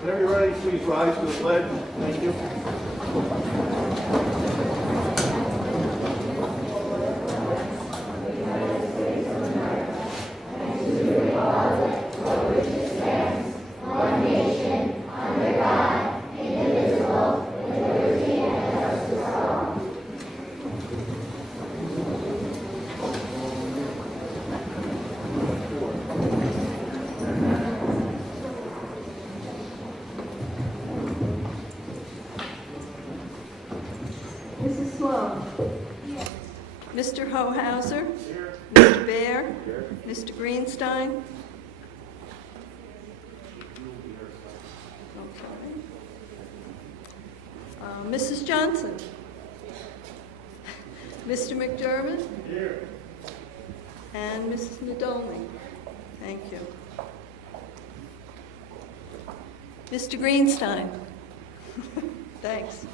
Whenever you're ready, please rise to the pledge. Thank you. Mrs. Sloan. Here. Mr. Hohauser. Here. Mr. Baer. Here. Mr. Greenstein. Okay. Mrs. Johnson. Mr. McDermott. Here. And Mrs. Nadolny. Thank you. Mr. Greenstein. Thanks.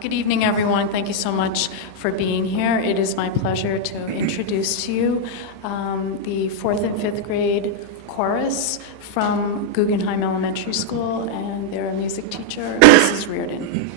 Good evening, everyone. Thank you so much for being here. It is my pleasure to introduce to you the 4th and 5th grade chorus from Guggenheim Elementary School and their music teacher, Mrs. Reardon.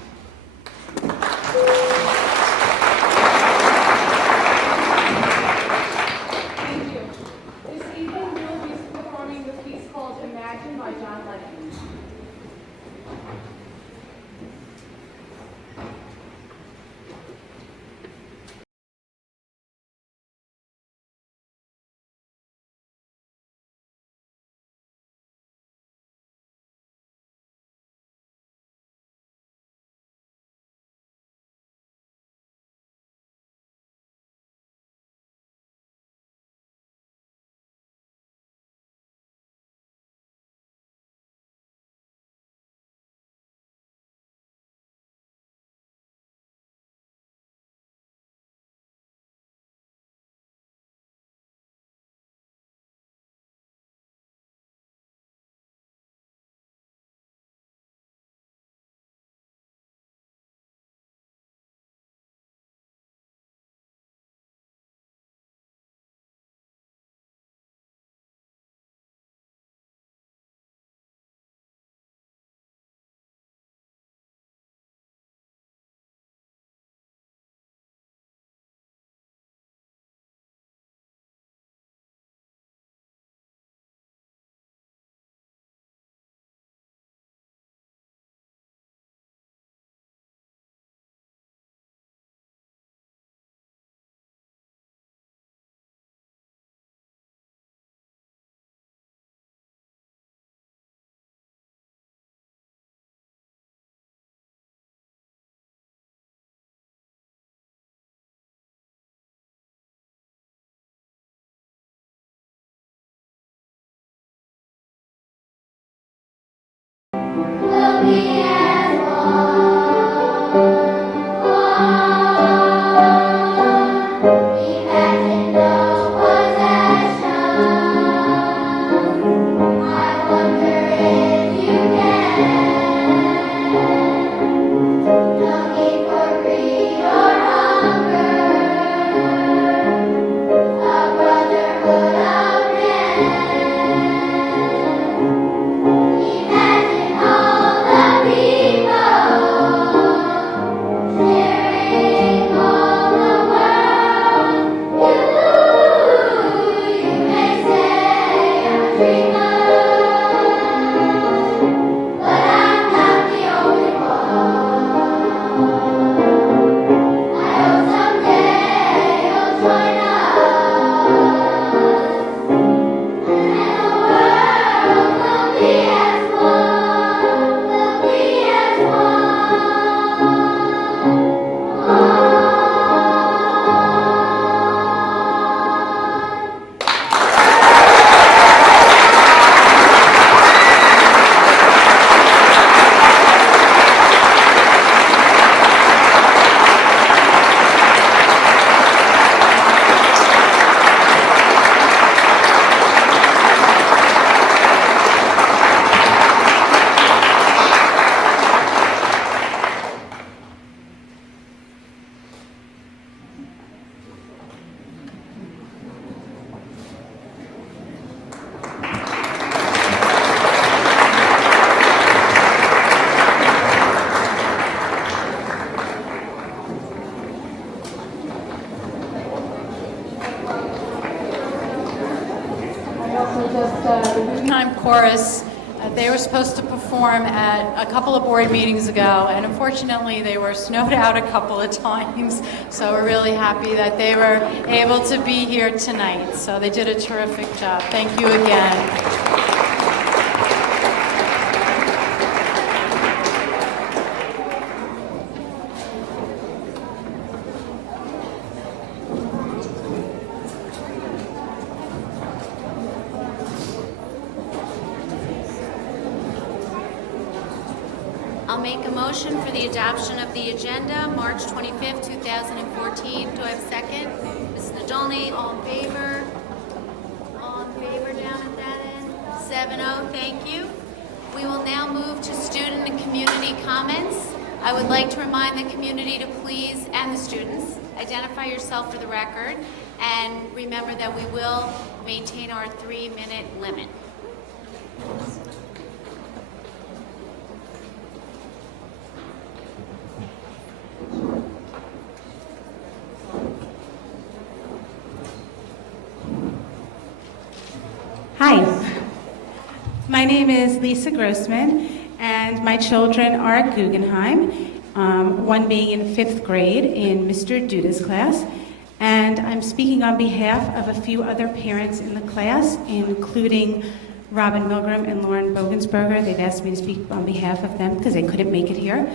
Also, just the Guggenheim Chorus. They were supposed to perform at a couple of board meetings ago, and unfortunately they were snowed out a couple of times, so we're really happy that they were able to be here tonight. So they did a terrific job. Thank you again. I'll make a motion for the adoption of the agenda, March 25th, 2014. Do I have a second? Ms. Nadolny, all in favor? All in favor down at that end? 7-0, thank you. We will now move to student and community comments. I would like to remind the community to please, and the students, identify yourself for the record, and remember that we will maintain our 3-minute limit. Hi, my name is Lisa Grossman, and my children are at Guggenheim, one being in 5th grade in Mr. Duda's class, and I'm speaking on behalf of a few other parents in the class, including Robin Milgram and Lauren Bogensberger. They've asked me to speak on behalf of them because they couldn't make it here.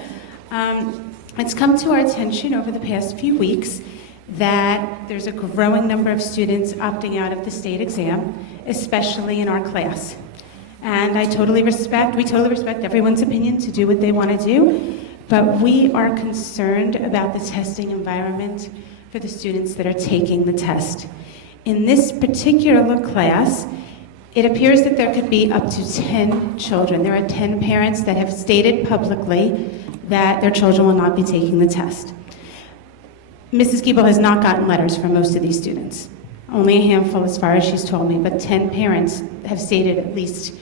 It's come to our attention over the past few weeks that there's a growing number of students opting out of the state exam, especially in our class. And we totally respect everyone's opinion to do what they want to do, but we are concerned about the testing environment for the students that are taking the test. In this particular class, it appears that there could be up to 10 children. There are 10 parents that have stated publicly that their children will not be taking the test. Mrs. Giebel has not gotten letters from most of these students. Only a handful as far as she's told me, but 10 parents have stated, at least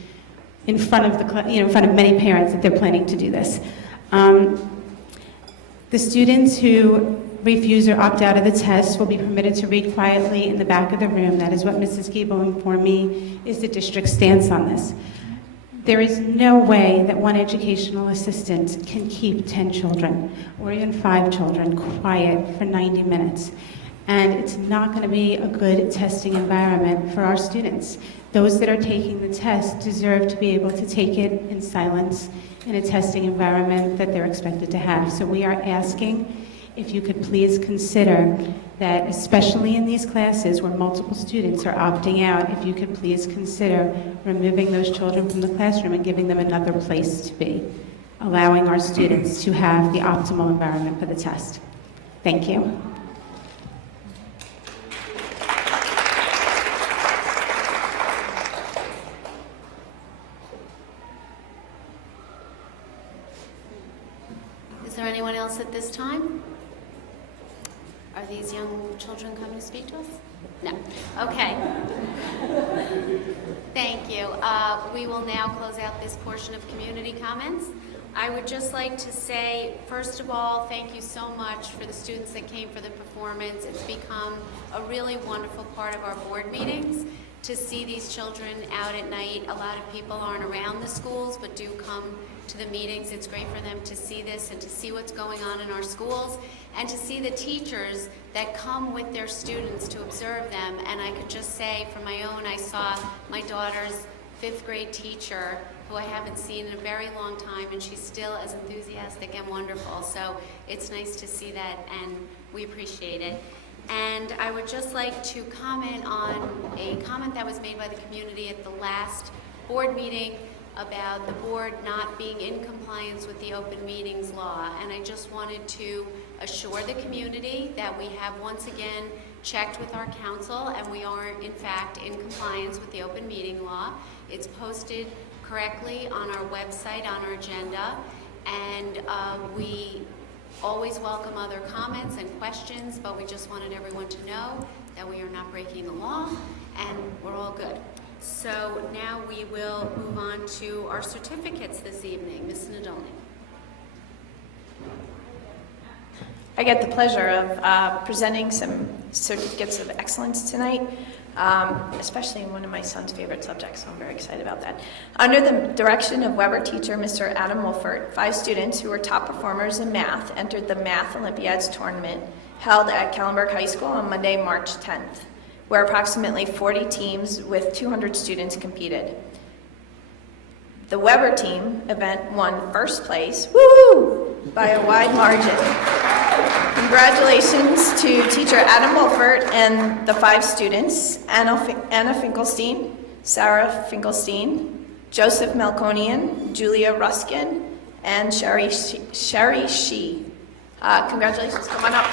in front of in front of many parents, that they're planning to do this. The students who refuse or opt out of the test will be permitted to read quietly in the back of the room. That is what Mrs. Giebel informed me is the district's stance on this. There is no way that one educational assistant can keep 10 children or even 5 children quiet for 90 minutes. And it's not going to be a good testing environment for our students. Those that are taking the test deserve to be able to take it in silence in a testing environment that they're expected to have. So we are asking if you could please consider that, especially in these classes where multiple students are opting out, if you could please consider removing those children from the classroom and giving them another place to be, allowing our students to have the optimal environment for the test. Thank you. Is there anyone else at this time? Are these young children coming to speak to us? No. Okay. Thank you. We will now close out this portion of community comments. I would just like to say, first of all, thank you so much for the students that came for the performance. It's become a really wonderful part of our board meetings to see these children out at night. A lot of people aren't around the schools but do come to the meetings. It's great for them to see this and to see what's going on in our schools and to see the teachers that come with their students to observe them. And I could just say, for my own, I saw my daughter's 5th grade teacher, who I haven't seen in a very long time, and she's still as enthusiastic and wonderful. So it's nice to see that, and we appreciate it. And I would just like to comment on a comment that was made by the community at the last board meeting about the board not being in compliance with the open meetings law. And I just wanted to assure the community that we have once again checked with our council, and we are in fact in compliance with the open meeting law. It's posted correctly on our website, on our agenda, and we always welcome other comments and questions, but we just wanted everyone to know that we are not breaking the law and we're all good. So now we will move on to our certificates this evening. Ms. Nadolny. I get the pleasure of presenting some certificates of excellence tonight. especially in one of my son's favorite subjects, so I'm very excited about that. Under the direction of Weber teacher Mr. Adam Wolfert, 5 students who were top performers in math entered the Math Olympiads tournament held at Kellenberg High School on Monday, March 10th, where approximately 40 teams with 200 students competed. The Weber team event won first place, woo, by a wide margin. Congratulations to teacher Adam Wolfert and the 5 students, Anna Finkelstein, Sarah Finkelstein, Joseph Melkonian, Julia Ruskin, and Sherry Shee. Congratulations, come on up.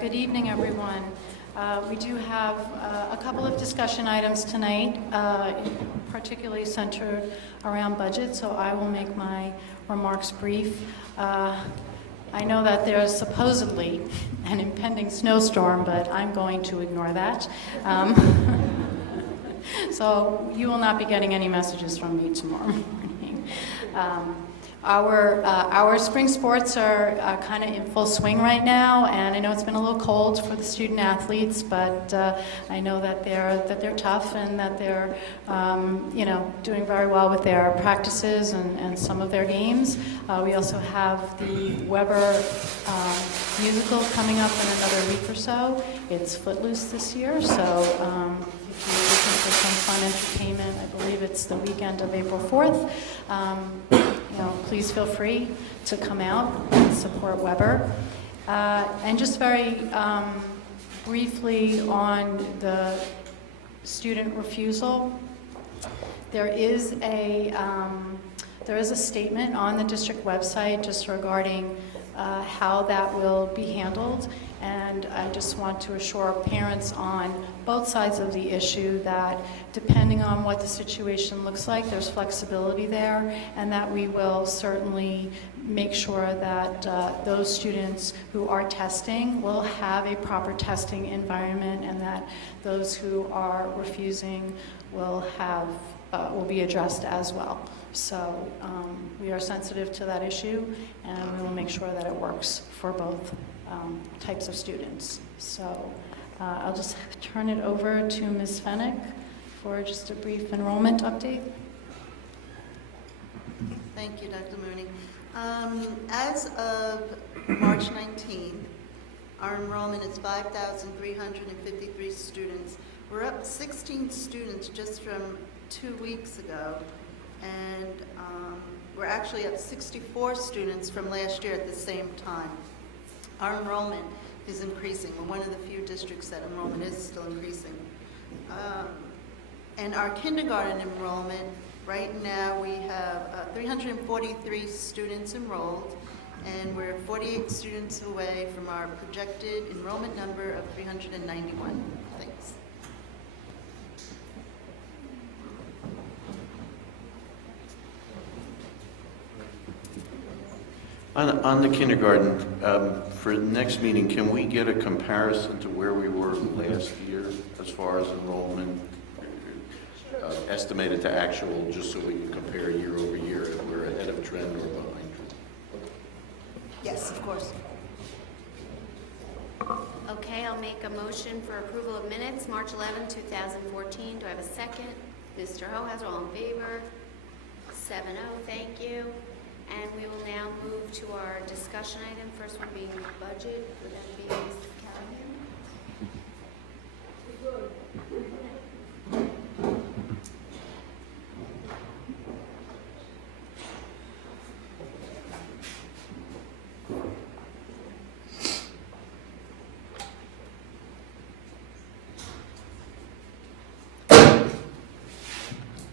Good evening, everyone. We do have a couple of discussion items tonight, particularly centered around budget, so I will make my remarks brief. I know that there's supposedly an impending snowstorm, but I'm going to ignore that. So you will not be getting any messages from me tomorrow morning. Our spring sports are kind of in full swing right now, and I know it's been a little cold for the student athletes, but I know that they're tough and that they're doing very well with their practices and some of their games. We also have the Weber musical coming up in another week or so. It's Footloose this year, so if you're looking for some fun entertainment, I believe it's the weekend of April 4th. Please feel free to come out and support Weber. And just very briefly on the student refusal, there is a statement on the district website just regarding how that will be handled. And I just want to assure parents on both sides of the issue that depending on what the situation looks like, there's flexibility there, and that we will certainly make sure that those students who are testing will have a proper testing environment, and that those who are refusing will be addressed as well. So we are sensitive to that issue, and we will make sure that it works for both types of students. So I'll just turn it over to Ms. Fennick for just a brief enrollment update. Thank you, Dr. Mooney. As of March 19th, our enrollment is 5,353 students. We're up 16 students just from 2 weeks ago, and we're actually up 64 students from last year at the same time. Our enrollment is increasing. We're one of the few districts that enrollment is still increasing. And our kindergarten enrollment, right now we have 343 students enrolled, and we're 48 students away from our projected enrollment number of 391. Thanks. On the kindergarten, for the next meeting, can we get a comparison to where we were last year as far as enrollment, estimated to actual, just so we can compare year over year if we're ahead of trend or behind trend? Yes, of course. Okay, I'll make a motion for approval of minutes, March 11, 2014. Do I have a second? Mr. Hohauser, all in favor? 7-0, thank you. And we will now move to our discussion item. First one being the budget. Would that be Mr. Callahan?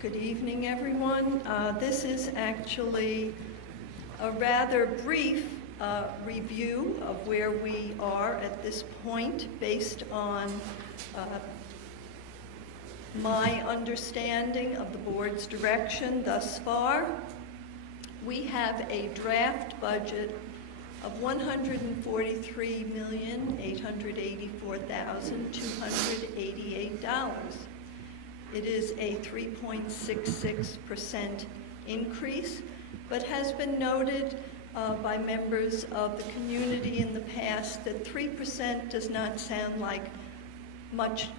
Good evening, everyone. This is actually a rather brief review of where we are at this point based on my understanding of the board's direction thus far. We have a draft budget of $143,884,288. It is a 3.66% increase, but has been noted by members of the community in the past that 3% does not sound like much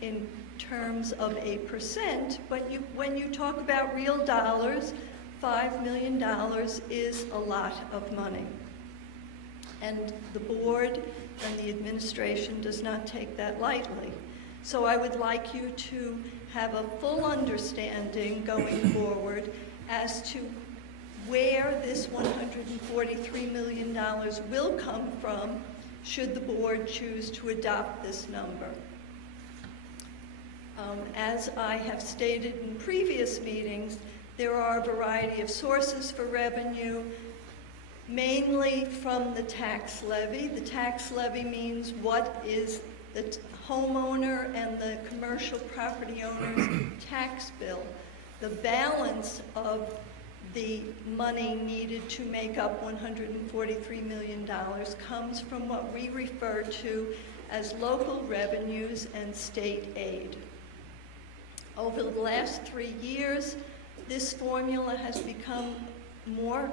in terms of a percent, but when you talk about real dollars, $5 million is a lot of money. And the board and the administration does not take that lightly. So I would like you to have a full understanding going forward as to where this $143 million will come from should the board choose to adopt this number. As I have stated in previous meetings, there are a variety of sources for revenue, mainly from the tax levy. The tax levy means what is the homeowner and the commercial property owner's tax bill. The balance of the money needed to make up $143 million comes from what we refer to as local revenues and state aid. Over the last 3 years, this formula has become more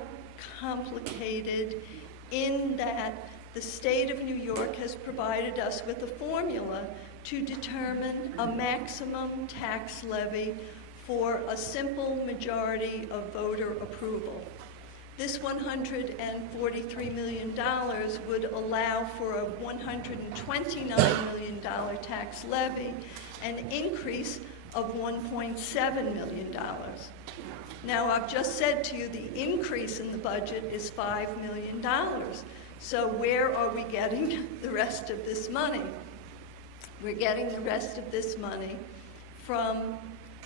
complicated in that the state of New York has provided us with a formula to determine a maximum tax levy for a majority of voter approval. This $143 million would allow for a $129 million tax levy, an increase of $1.7 million. Now, I've just said to you the increase in the budget is $5 million. So where are we getting the rest of this money? We're getting the rest of this money from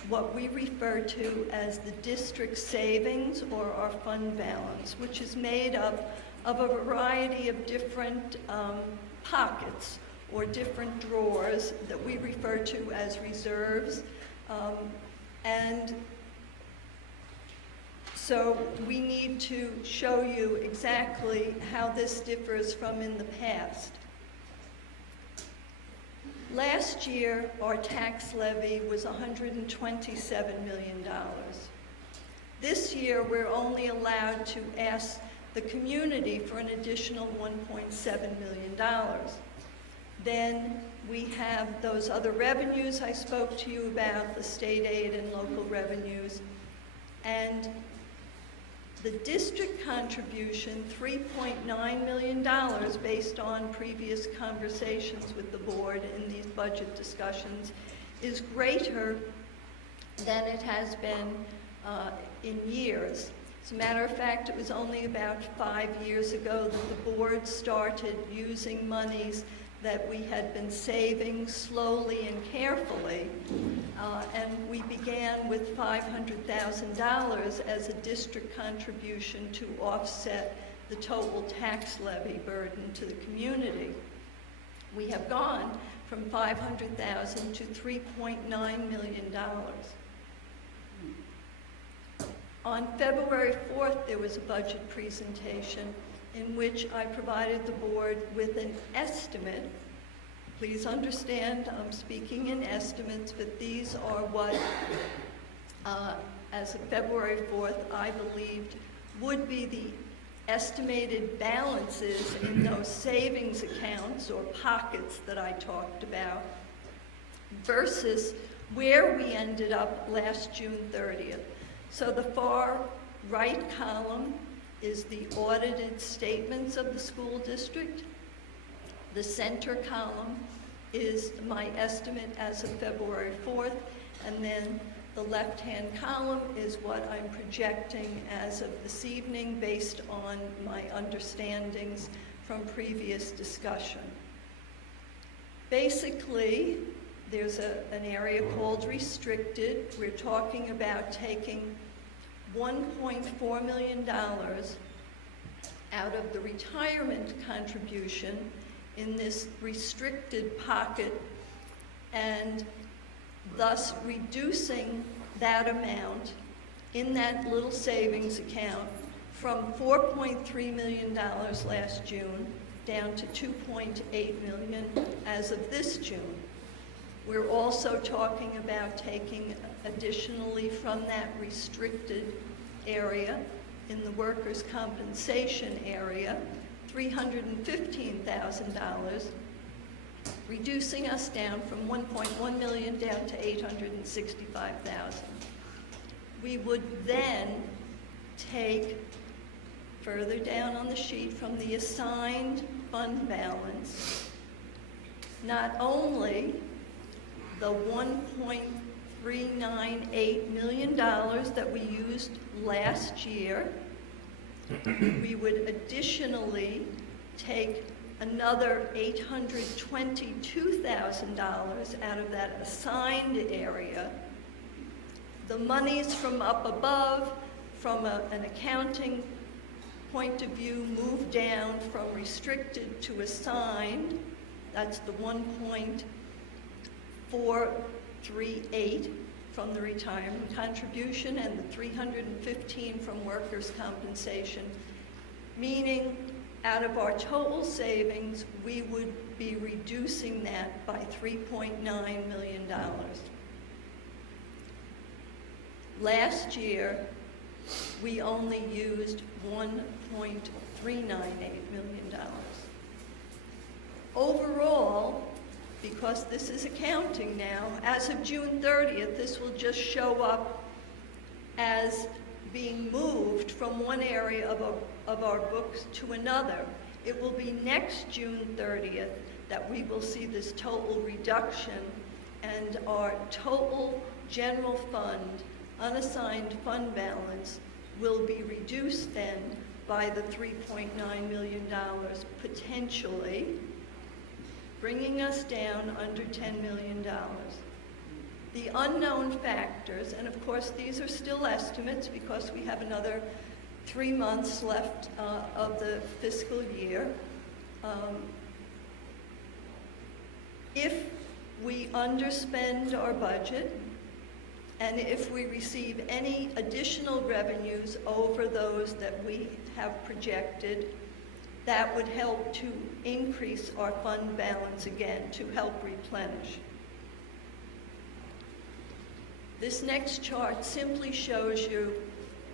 what we refer to as the district savings or our fund balance, which is made up of a variety of different pockets or different drawers that we refer to as reserves. And so we need to show you exactly how this differs from in the past. Last year, our tax levy was $127 million. This year, we're only allowed to ask the community for an additional $1.7 million. Then we have those other revenues I spoke to you about, the state aid and local revenues. And the district contribution, $3.9 million, based on previous conversations with the board in these budget discussions, is greater than it has been in years. As a matter of fact, it was only about 5 years ago that the board started using monies that we had been saving slowly and carefully, and we began with $500,000 as a district contribution to offset the total tax levy burden to the community. We have gone from $500,000 to $3.9 million. On February 4th, there was a budget presentation in which I provided the board with an estimate. Please understand, I'm speaking in estimates, but these are what, as of February 4th, I believed would be the estimated balances in those savings accounts or pockets that I talked about versus where we ended up last June 30th. So the far right column is the audited statements of the school district. The center column is my estimate as of February 4th, and then the left-hand column is what I'm projecting as of this evening based on my understandings from previous discussion. Basically, there's an area called restricted. We're talking about taking $1.4 million out of the retirement contribution in this restricted pocket and thus reducing that amount in that little savings account from $4.3 million last June down to $2.8 million as of this June. We're also talking about taking additionally from that restricted area in the workers' compensation area, $315,000, reducing us down from $1.1 million down to $865,000. We would then take further down on the sheet from the assigned fund balance, not only the $1.398 million that we used last year, we would additionally take another $822,000 out of that assigned area. The monies from up above, from an accounting point of view, move down from restricted to assigned. That's the 1.438 from the retirement contribution and the 315 from workers' compensation, meaning out of our total savings, we would be reducing that by $3.9 million. Last year, we only used $1.398 million. Overall, because this is accounting now, as of June 30th, this will just show up as being moved from one area of our books to another. It will be next June 30th that we will see this total reduction, and our total general fund, unassigned fund balance will be reduced then by the $3.9 million potentially, bringing us down under $10 million. The unknown factors, and of course these are still estimates because we have another 3 months left of the fiscal year. If we underspend our budget, and if we receive any additional revenues over those that we have projected, that would help to increase our fund balance again, to help replenish. This next chart simply shows you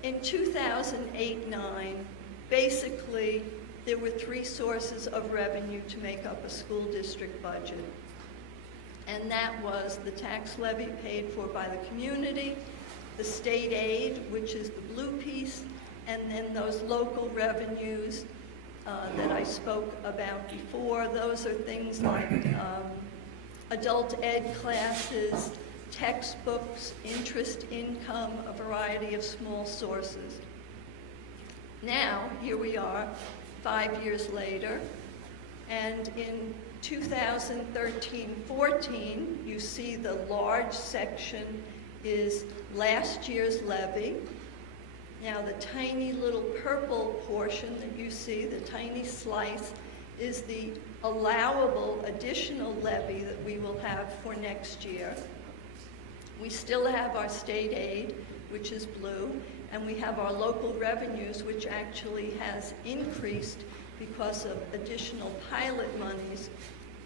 in 2008-09, basically there were 3 sources of revenue to make up a school district budget. And that was the tax levy paid for by the community, the state aid, which is the blue piece, and then those local revenues that I spoke about before. Those are things like adult ed classes, textbooks, interest income, a variety of small sources. Now, here we are, 5 years later, and in 2013-14, you see the large section is last year's levy. Now the tiny little purple portion that you see, the tiny slice, is the allowable additional levy that we will have for next year. We still have our state aid, which is blue, and we have our local revenues, which actually has increased because of additional pilot monies.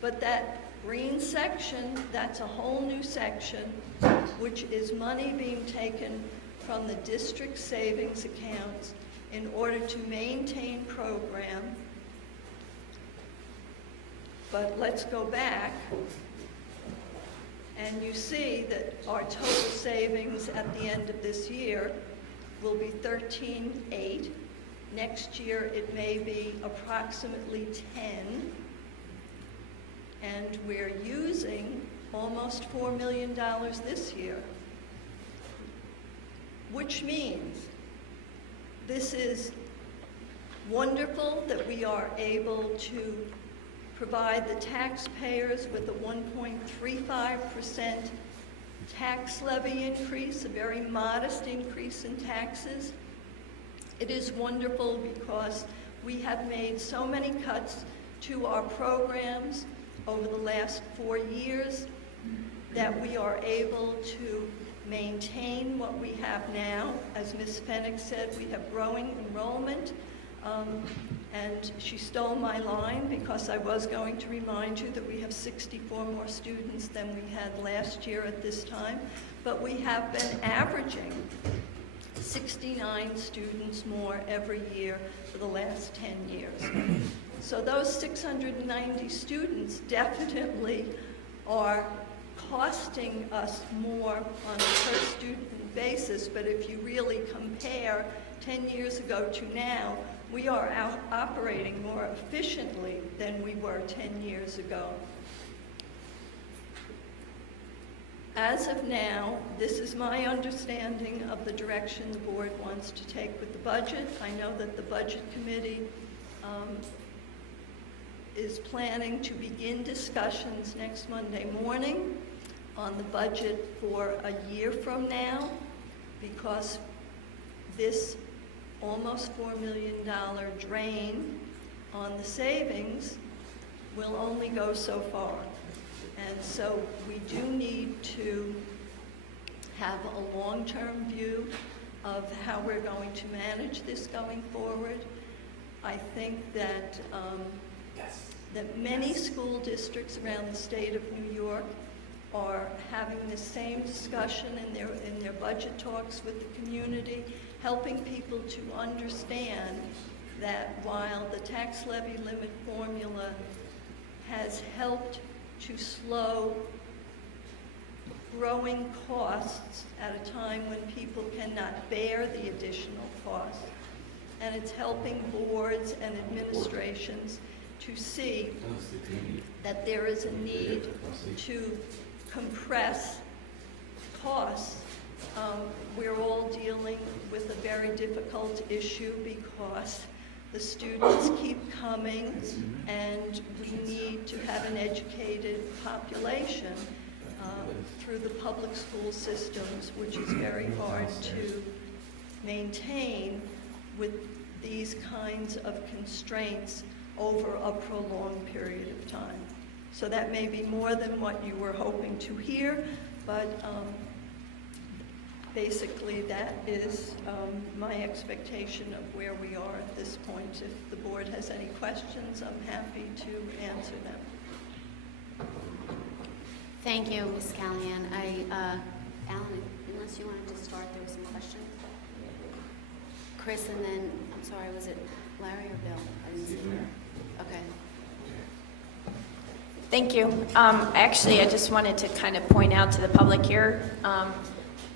But that green section, that's a whole new section, which is money being taken from the district savings accounts in order to maintain program. But let's go back, and you see that our total savings at the end of this year will be 13.8. Next year it may be approximately 10. And we're using almost $4 million this year, which means this is wonderful that we are able to provide the taxpayers with a 1.35% tax levy increase, a very modest increase in taxes. It is wonderful because we have made so many cuts to our programs over the last 4 years that we are able to maintain what we have now. As Ms. Fennick said, we have growing enrollment, and she stole my line because I was going to remind you that we have 64 more students than we had last year at this time, but we have been averaging 69 students more every year for the last 10 years. So those 690 students definitely are costing us more on a per student basis, but if you really compare 10 years ago to now, we are operating more efficiently than we were 10 years ago. As of now, this is my understanding of the direction the board wants to take with the budget. I know that the budget committee is planning to begin discussions next Monday morning on the budget for a year from now, because this almost $4 million drain on the savings will only go so far. And so we do need to have a long-term view of how we're going to manage this going forward. I think that that many school districts around the state of New York are having the same discussion in their budget talks with the community, helping people to understand that while the tax levy limit formula has helped to slow growing costs at a time when people cannot bear the additional costs, and it's helping boards and administrations to see that there is a need to compress costs. We're all dealing with a very difficult issue because the students keep coming, and we need to have an educated population through the public school systems, which is very hard to maintain with these kinds of constraints over a prolonged period of time. So that may be more than what you were hoping to hear, but basically that is my expectation of where we are at this point. If the board has any questions, I'm happy to answer them. Thank you, Ms. Callahan. Alan, unless you wanted to start, there were some questions. Chris, and then, I'm sorry, was it Larry or Bill? I didn't see her. Okay. Thank you. Actually, I just wanted to kind of point out to the public here,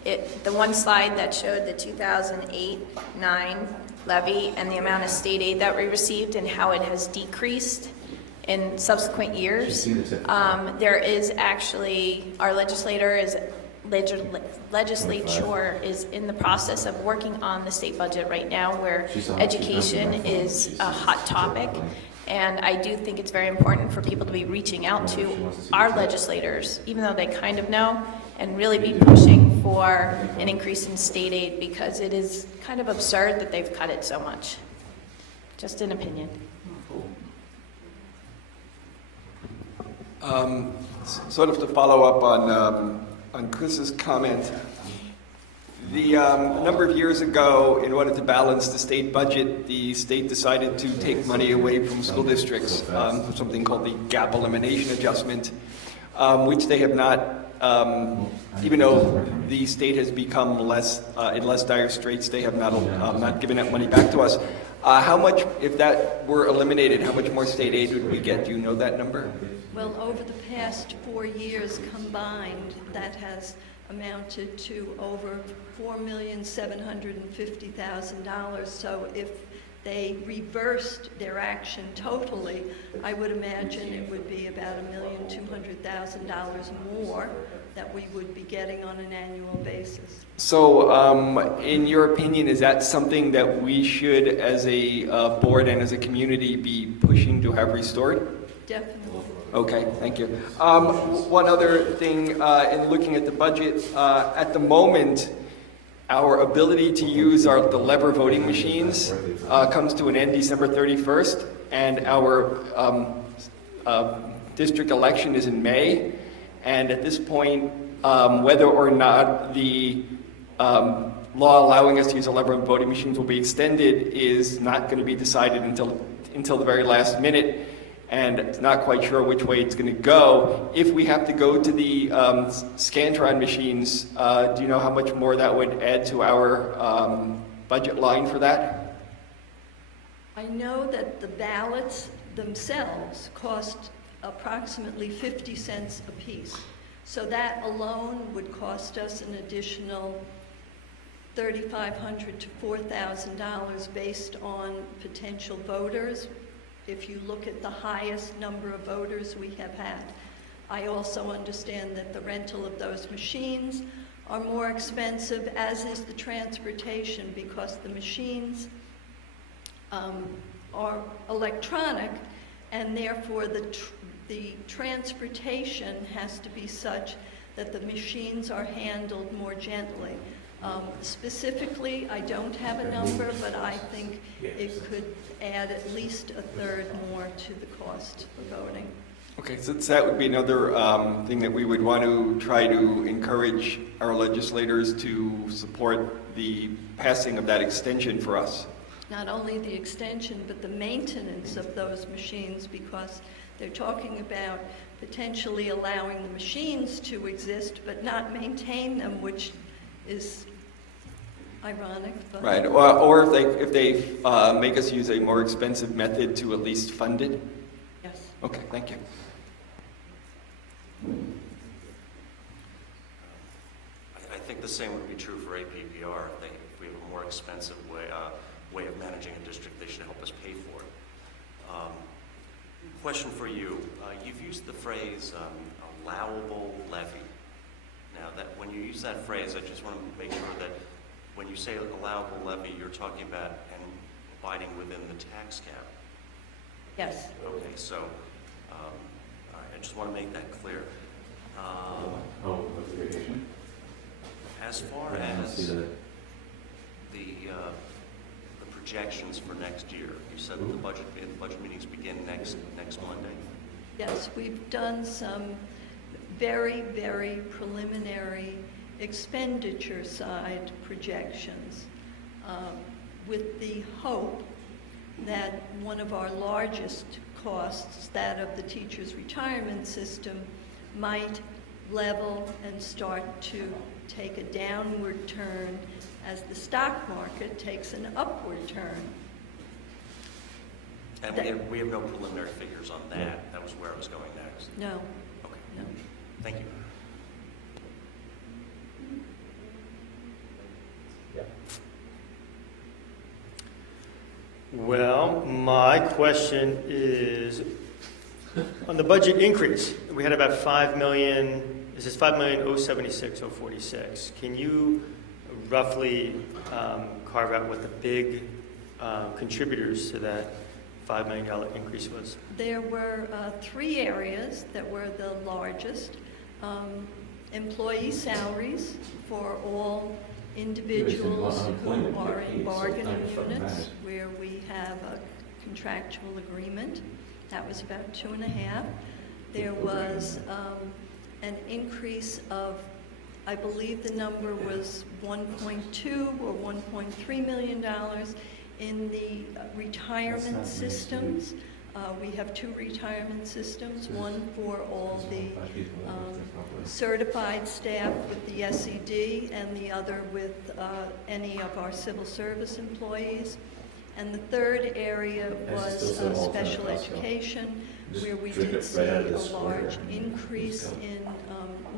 the one slide that showed the 2008-9 levy and the amount of state aid that we received and how it has decreased in subsequent years. There is actually, our legislature is in the process of working on the state budget right now, where education is a hot topic. And I do think it's very important for people to be reaching out to our legislators, even though they kind of know, and really be pushing for an increase in state aid, because it is kind of absurd that they've cut it so much. Just an opinion. Sort of to follow up on Chris's comment, a number of years ago, in order to balance the state budget, the state decided to take money away from school districts, something called the gap elimination adjustment, which they have not, even though the state has become in less dire straits, they have not given that money back to us. How much, if that were eliminated, how much more state aid would we get? Do you know that number? Well, over the past 4 years combined, that has amounted to over $4,750,000. So if they reversed their action totally, I would imagine it would be about $1,200,000 more that we would be getting on an annual basis. So, in your opinion, is that something that we should, as a board and as a community, be pushing to have restored? Definitely. Okay, thank you. One other thing, in looking at the budget, at the moment, our ability to use the lever voting machines comes to an end December 31st, and our district election is in May. And at this point, whether or not the law allowing us to use the lever voting machines will be extended is not going to be decided until the very last minute. And it's not quite sure which way it's going to go. If we have to go to the Scantron machines, do you know how much more that would add to our budget line for that? I know that the ballots themselves cost approximately 50 cents a piece. So that alone would cost us an additional $3,500 to $4,000 based on potential voters, if you look at the highest number of voters we have had. I also understand that the rental of those machines are more expensive, as is the transportation, because the machines are electronic, and therefore the transportation has to be such that the machines are handled more gently. Specifically, I don't have a number, but I think it could add at least a third more to the cost of voting. Okay, so that would be another thing that we would want to try to encourage our legislators to support the passing of that extension for us. Not only the extension, but the maintenance of those machines, because they're talking about potentially allowing the machines to exist, but not maintain them, which is ironic. But Right, or if they make us use a more expensive method to at least fund it? yes. Okay, thank you. I think the same would be true for APPR. If we have a more expensive way of managing a district, they should help us pay for it. Question for you. You've used the phrase allowable levy. Now, that when you use that phrase, I just want to make sure that when you say allowable levy, you're talking about abiding within the tax cap. Yes. Okay, so I just want to make that clear. As far as the projections for next year, you said that the budget meetings begin next Monday. Yes, we've done some very, very preliminary expenditure side projections with the hope that one of our largest costs, that of the teachers' retirement system, might level and start to take a downward turn as the stock market takes an upward turn. And we have no preliminary figures on that. That was where I was going next. No, Okay, no. thank you. Well, my question is, on the budget increase, we had about 5 million, this is 5,076,046. Can you roughly carve out what the big contributors to that $5 million increase was? There were 3 areas that were the largest. Employee salaries for all individuals who are in bargaining units where we have a contractual agreement. That was about 2.5. There was an increase of, I believe the number was 1.2 or $1.3 million in the retirement systems. We have 2 retirement systems, one for all the certified staff with the SED and the other with any of our civil service employees. And the third area was special education, where we did see a large increase in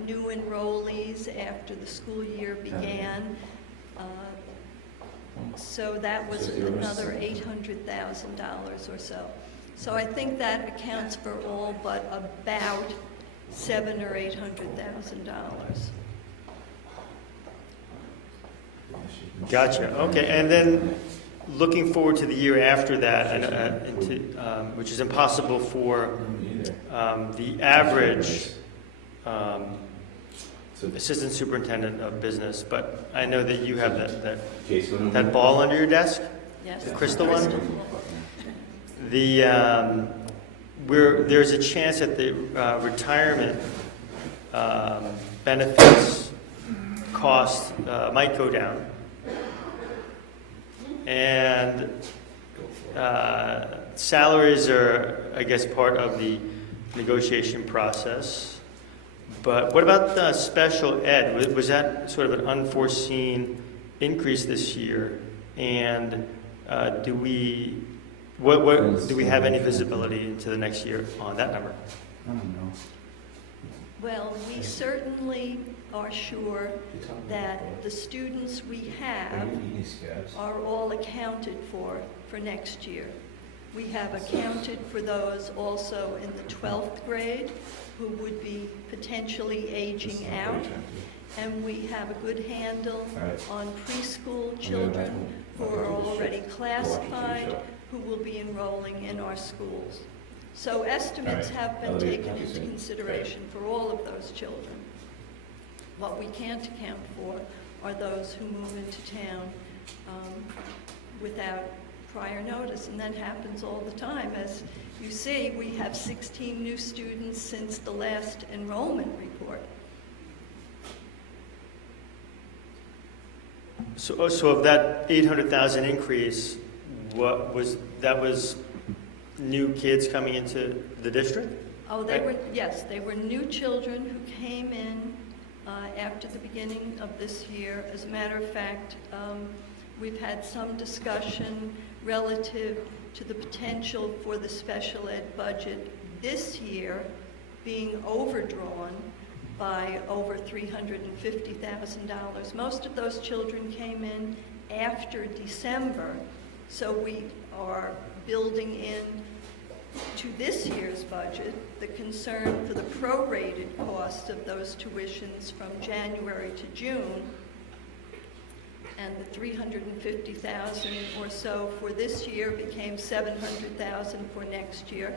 new enrollees after the school year began. So that was another $800,000 or so. So I think that accounts for all but about $700,000 or $800,000. Gotcha. Okay, and then looking forward to the year after that, which is impossible for the average assistant superintendent of business, but I know that you have that ball under your desk, Yes. the crystal one. There's a chance that the retirement benefits cost might go down, and salaries are, I guess, part of the negotiation process. But what about the special ed? Was that sort of an unforeseen increase this year? And do we have any visibility into the next year on that number? I don't know. Well, we certainly are sure that the students we have are all accounted for next year. We have accounted for those also in the 12th grade who would be potentially aging out. And we have a good handle on preschool children who are already classified, who will be enrolling in our schools. So estimates have been taken into consideration for all of those children. What we can't account for are those who move into town without prior notice, and that happens all the time. As you see, we have 16 new students since the last enrollment report. So of that 800,000 increase, was new kids coming into the district? Oh, they were new children who came in after the beginning of this year. As a matter of fact, we've had some discussion relative to the potential for the special ed budget this year being overdrawn by over $350,000. Most of those children came in after December, so we are building in to this year's budget the concern for the prorated cost of those tuitions from January to June, and the $350,000 or so for this year became $700,000 for next year,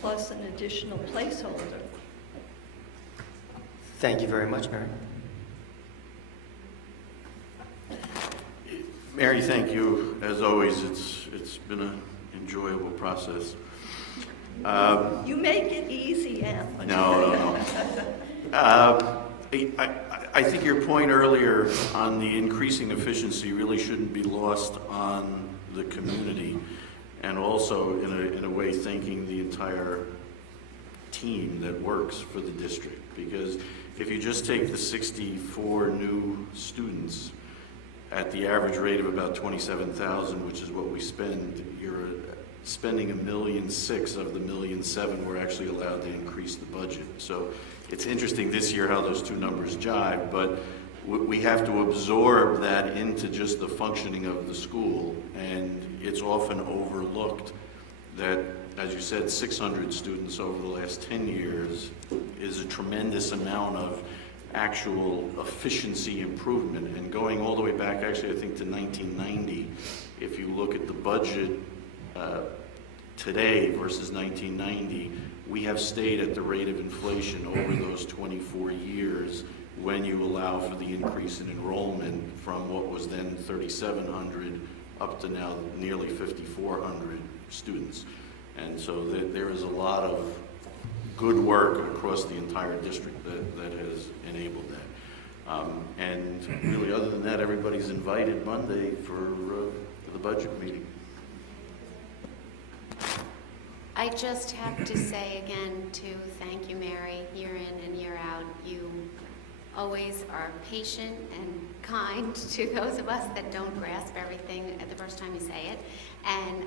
plus an additional placeholder. Thank you very much, Mary. Mary, thank you. As always, it's been an enjoyable process. You make it easy, Em. No. I think your point earlier on the increasing efficiency really shouldn't be lost on the community, and also in a way thanking the entire team that works for the district. Because if you just take the 64 new students at the average rate of about $27,000, which is what we spend, you're spending $1.6 million of the $1.7 million we're actually allowed to increase the budget. So it's interesting this year how those two numbers jive, but we have to absorb that into just the functioning of the school, and it's often overlooked that, as you said, 600 students over the last 10 years is a tremendous amount of actual efficiency improvement. And going all the way back, actually, I think to 1990, if you look at the budget today versus 1990, we have stayed at the rate of inflation over those 24 years when you allow for the increase in enrollment from what was then 3,700 up to now nearly 5,400 students. And so there is a lot of good work across the entire district that has enabled that. And really, other than that, everybody's invited Monday for the budget meeting. I just have to say again to thank you, Mary, year in and year out. You always are patient and kind to those of us that don't grasp everything at the first time you say it. And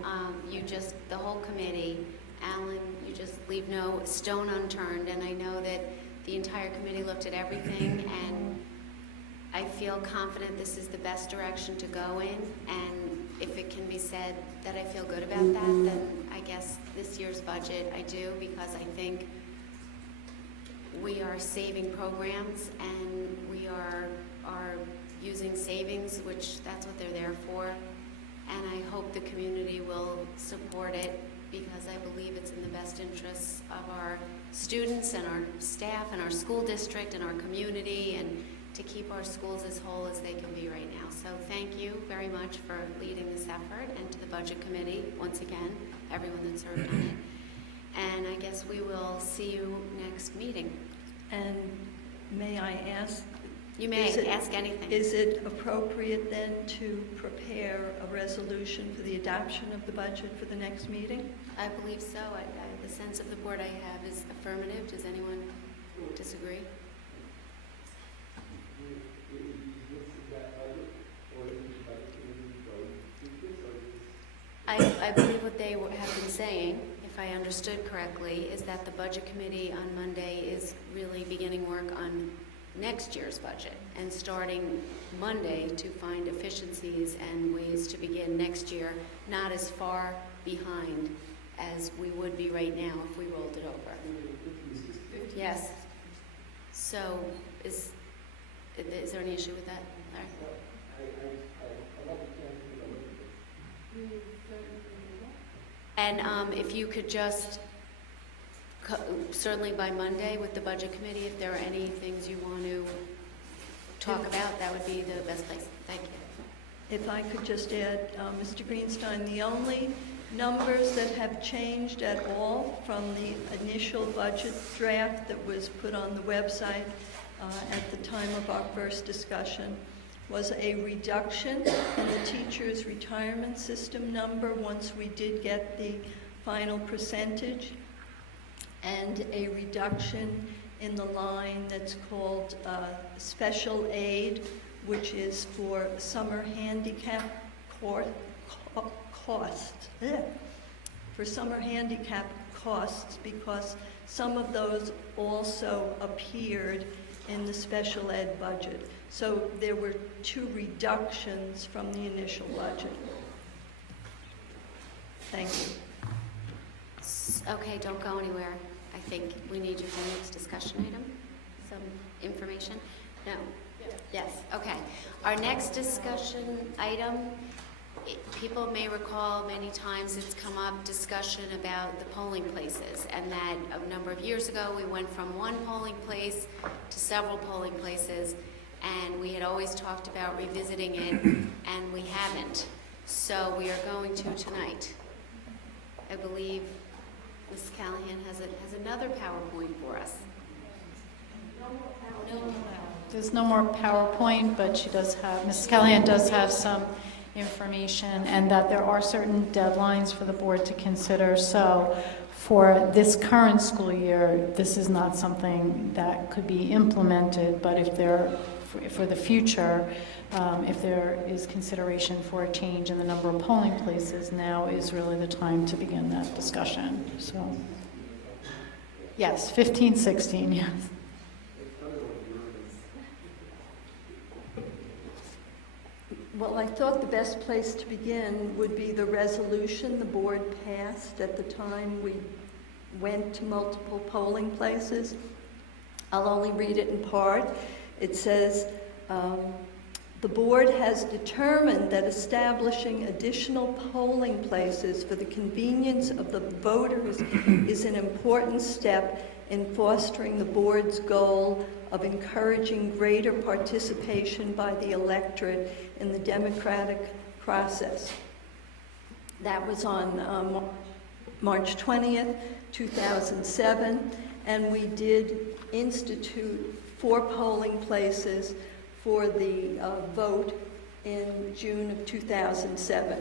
you just, the whole committee, Alan, you just leave no stone unturned. And I know that the entire committee looked at everything, and I feel confident this is the best direction to go in. And if it can be said that I feel good about that, then I guess this year's budget I do, because I think we are saving programs and we are using savings, which that's what they're there for. And I hope the community will support it, because I believe it's in the best interests of our students and our staff and our school district and our community, and to keep our schools as whole as they can be right now. So thank you very much for leading this effort, and to the Budget Committee, once again, everyone that served on it. And I guess we will see you next meeting. And may I ask? You may ask anything. Is it appropriate then to prepare a resolution for the adoption of the budget for the next meeting? I believe so. The sense of the board I have is affirmative. Does anyone disagree? I believe what they have been saying, if I understood correctly, is that the Budget Committee on Monday is really beginning work on next year's budget, and starting Monday to find efficiencies and ways to begin next year, not as far behind as we would be right now if we rolled it over. Yes. So is there any issue with that, Larry? And if you could just, certainly by Monday with the Budget Committee, if there are any things you want to talk about, that would be the best place. Thank you. If I could just add, Mr. Greenstein, the only numbers that have changed at all from the initial budget draft that was put on the website at the time of our first discussion was a reduction in the teacher's retirement system number once we did get the final percentage, and a reduction in the line that's called special aid, which is for summer handicap costs. For summer handicap costs, because some of those also appeared in the special ed budget. So there were two reductions from the initial budget. Thank you. Okay, don't go anywhere. I think we need you for the next discussion item. Some information? No? Yes, okay. Our next discussion item, people may recall many times it's come up, discussion about the polling places, and that a number of years ago we went from one polling place to several polling places, and we had always talked about revisiting it, and we haven't. So we are going to tonight. I believe Ms. Callahan has another PowerPoint for us. There's no more PowerPoint, but she does have, Mrs. Callahan does have some information, and that there are certain deadlines for the board to consider. So for this current school year, this is not something that could be implemented, but if there, for the future, if there is consideration for a change in the number of polling places, now is really the time to begin that discussion. So, yes, 15, 16, yes. Well, I thought the best place to begin would be the resolution the board passed at the time we went to multiple polling places. I'll only read it in part. It says, The board has determined that establishing additional polling places for the convenience of the voters is an important step in fostering the board's goal of encouraging greater participation by the electorate in the democratic process. That was on March 20th, 2007, and we did institute 4 polling places for the vote in June of 2007.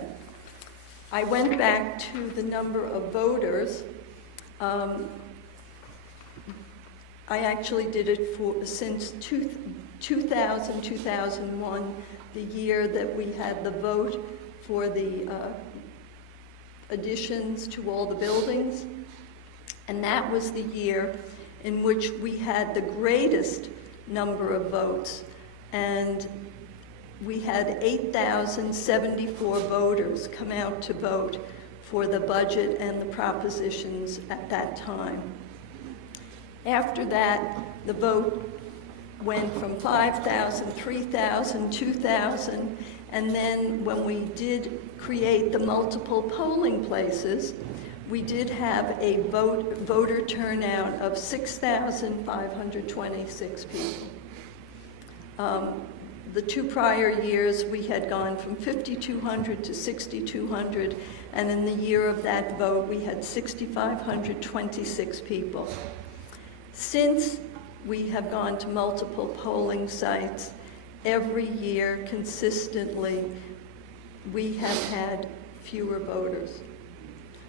I went back to the number of voters. I actually did it since 2000, 2001, the year that we had the vote for the additions to all the buildings. And that was the year in which we had the greatest number of votes. And we had 8,074 voters come out to vote for the budget and the propositions at that time. After that, the vote went from 5,000, 3,000, 2,000, and then when we did create the multiple polling places, we did have a voter turnout of 6,526 people. The 2 prior years, we had gone from 5,200 to 6,200, and in the year of that vote, we had 6,526 people. Since we have gone to multiple polling sites, every year consistently, we have had fewer voters.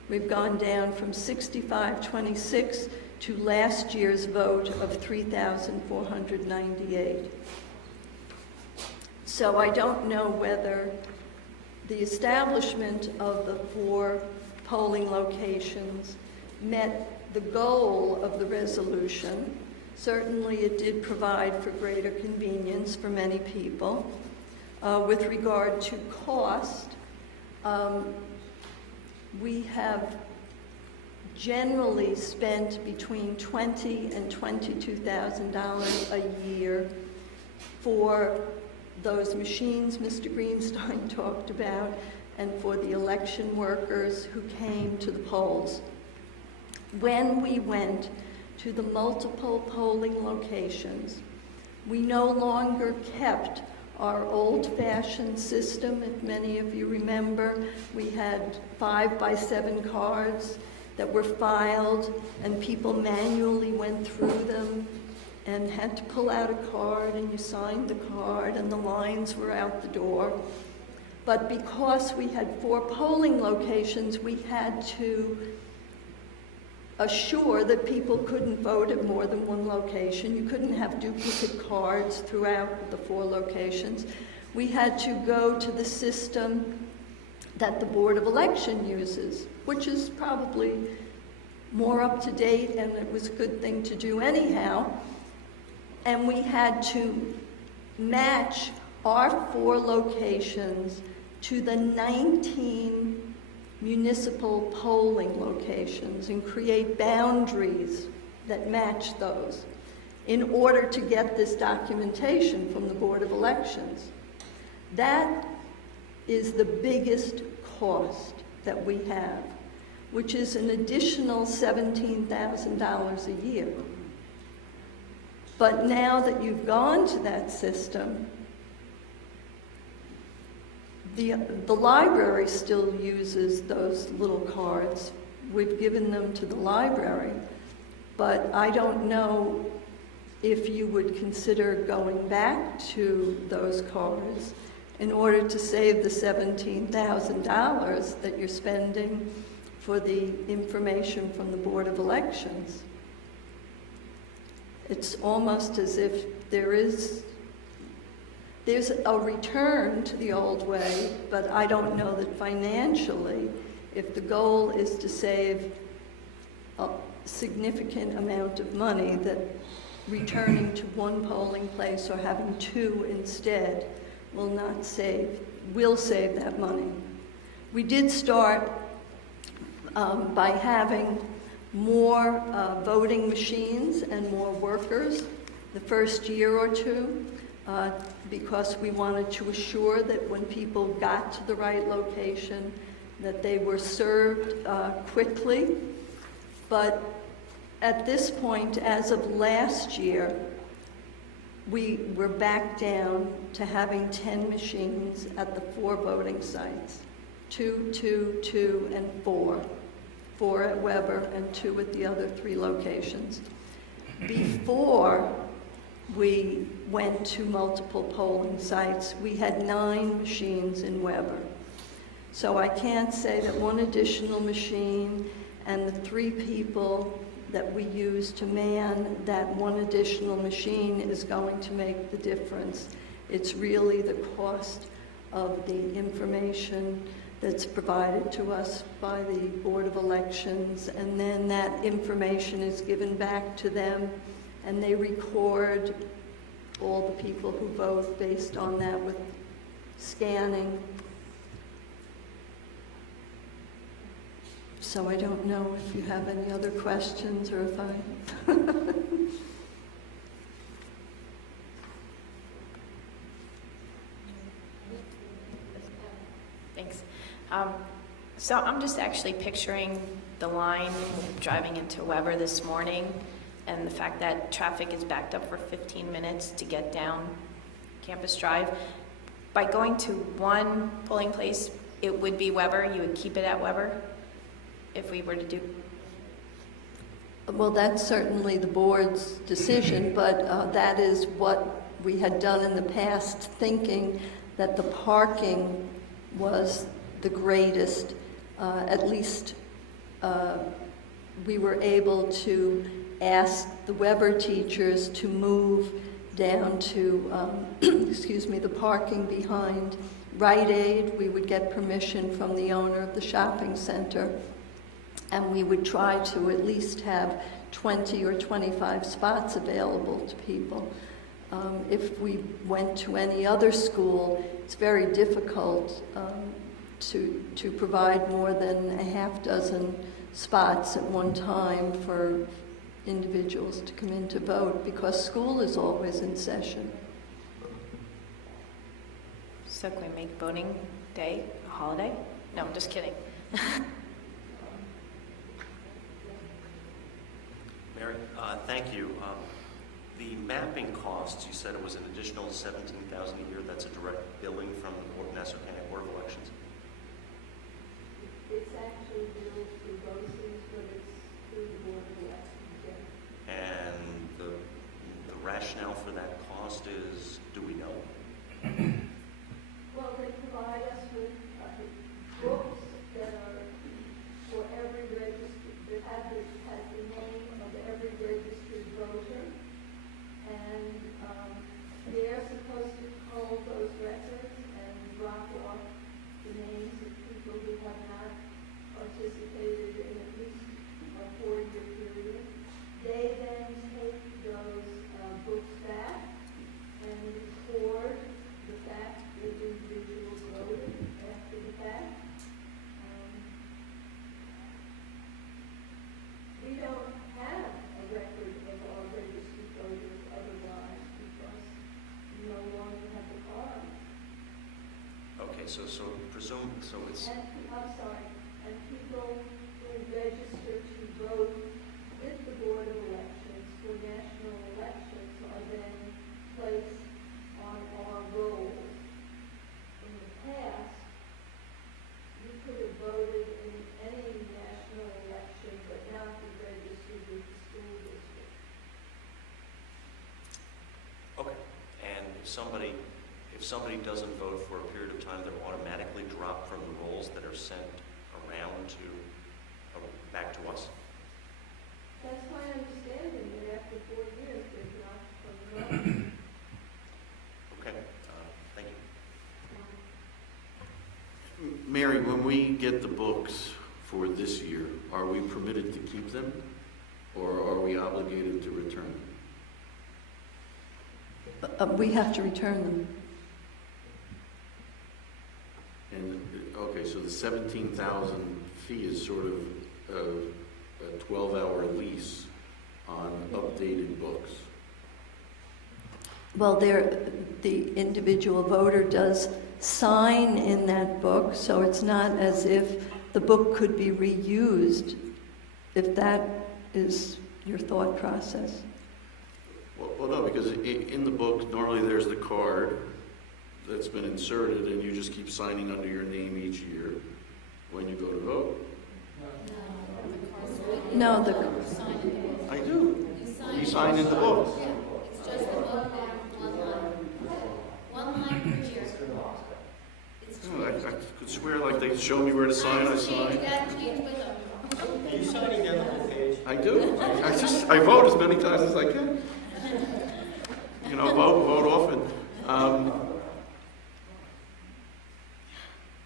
We've gone down from 6,526 to last year's vote of 3,498. So I don't know whether the establishment of the 4 polling locations met the goal of the resolution. Certainly it did provide for greater convenience for many people. With regard to cost, we have generally spent between $20,000 and $22,000 a year for those machines Mr. Greenstein talked about, and for the election workers who came to the polls. When we went to the multiple polling locations, we no longer kept our old-fashioned system. If many of you remember, we had 5x7 cards that were filed, and people manually went through them and had to pull out a card, and you signed the card, and the lines were out the door. But because we had 4 polling locations, we had to assure that people couldn't vote at more than one location. You couldn't have duplicate cards throughout the 4 locations. We had to go to the system that the Board of Election uses, which is probably more up to date, and it was a good thing to do anyhow. And we had to match our 4 locations to the 19 municipal polling locations and create boundaries that match those in order to get this documentation from the Board of Elections. That is the biggest cost that we have, which is an additional $17,000 a year. But now that you've gone to that system, the library still uses those little cards. We've given them to the library, but I don't know if you would consider going back to those cards in order to save the $17,000 that you're spending for the information from the Board of Elections. It's almost as if there's a return to the old way, but I don't know that financially, if the goal is to save a significant amount of money, that returning to one polling place or having 2 instead will save that money. We did start by having more voting machines and more workers the first year or 2, because we wanted to assure that when people got to the right location, that they were served quickly. But at this point, as of last year, we were back down to having 10 machines at the 4 voting sites. 2, 2, 2, and 4. 4 at Weber and 2 at the other 3 locations. Before we went to multiple polling sites, we had 9 machines in Weber. So I can't say that 1 additional machine and the 3 people that we use to man that 1 additional machine is going to make the difference. It's really the cost of the information that's provided to us by the Board of Elections, and then that information is given back to them, and they record all the people who vote based on that with scanning. So I don't know if you have any other questions or if I... Thanks. So I'm just actually picturing the line driving into Weber this morning and the fact that traffic is backed up for 15 minutes to get down Campus Drive. By going to 1 polling place, it would be Weber, you would keep it at Weber if we were to do? Well, that's certainly the board's decision, but that is what we had done in the past, thinking that the parking was the greatest. At least we were able to ask the Weber teachers to move down to, excuse me, the parking behind Rite Aid. We would get permission from the owner of the shopping center, and we would try to at least have 20 or 25 spots available to people. If we went to any other school, it's very difficult to provide more than a half dozen spots at one time for individuals to come in to vote, because school is always in session. So can we make voting day a holiday? No, I'm just kidding. Mary, thank you. The mapping costs, you said it was an additional $17,000 a year. That's a direct billing from the Nassau County Board of Elections. It's actually billed through BOCES, but it's through the Board of Elections. And the rationale for that cost is, do we know? Well, they provide us with books that are for every registered, that has the name of every registered voter, and they're supposed to hold those records and drop off the names of people who have not participated in at least a 4-year period. They then take those books back and record the fact that individuals voted after the fact. We don't have a record of our registered voters otherwise because we no longer have the cards. Okay, so presume, so it's... And, I'm sorry, and people who register to vote with the Board of Elections for national elections are then placed on our rolls. In the past, you could have voted in any national election but not be registered with the school district. Okay, and if somebody doesn't vote for a period of time, they're automatically dropped from the rolls that are sent around to, back to us? That's my understanding, that after 4 years, they're dropped from the roll. Okay, thank you. Mary, when we get the books for this year, are we permitted to keep them, or are we obligated to return them? We have to return them. And, okay, so the $17,000 fee is sort of a 12-hour lease on updated books. Well, the individual voter does sign in that book, so it's not as if the book could be reused, if that is your thought process. Well, no, because in the book, normally there's the card that's been inserted, and you just keep signing under your name each year when you go to vote. No, I do. You sign in the book. It's just the book now, one line per year. I could swear like they show me where to sign, I sign. Are you signing down the whole page? I do. I vote as many times as I can. You know, vote often.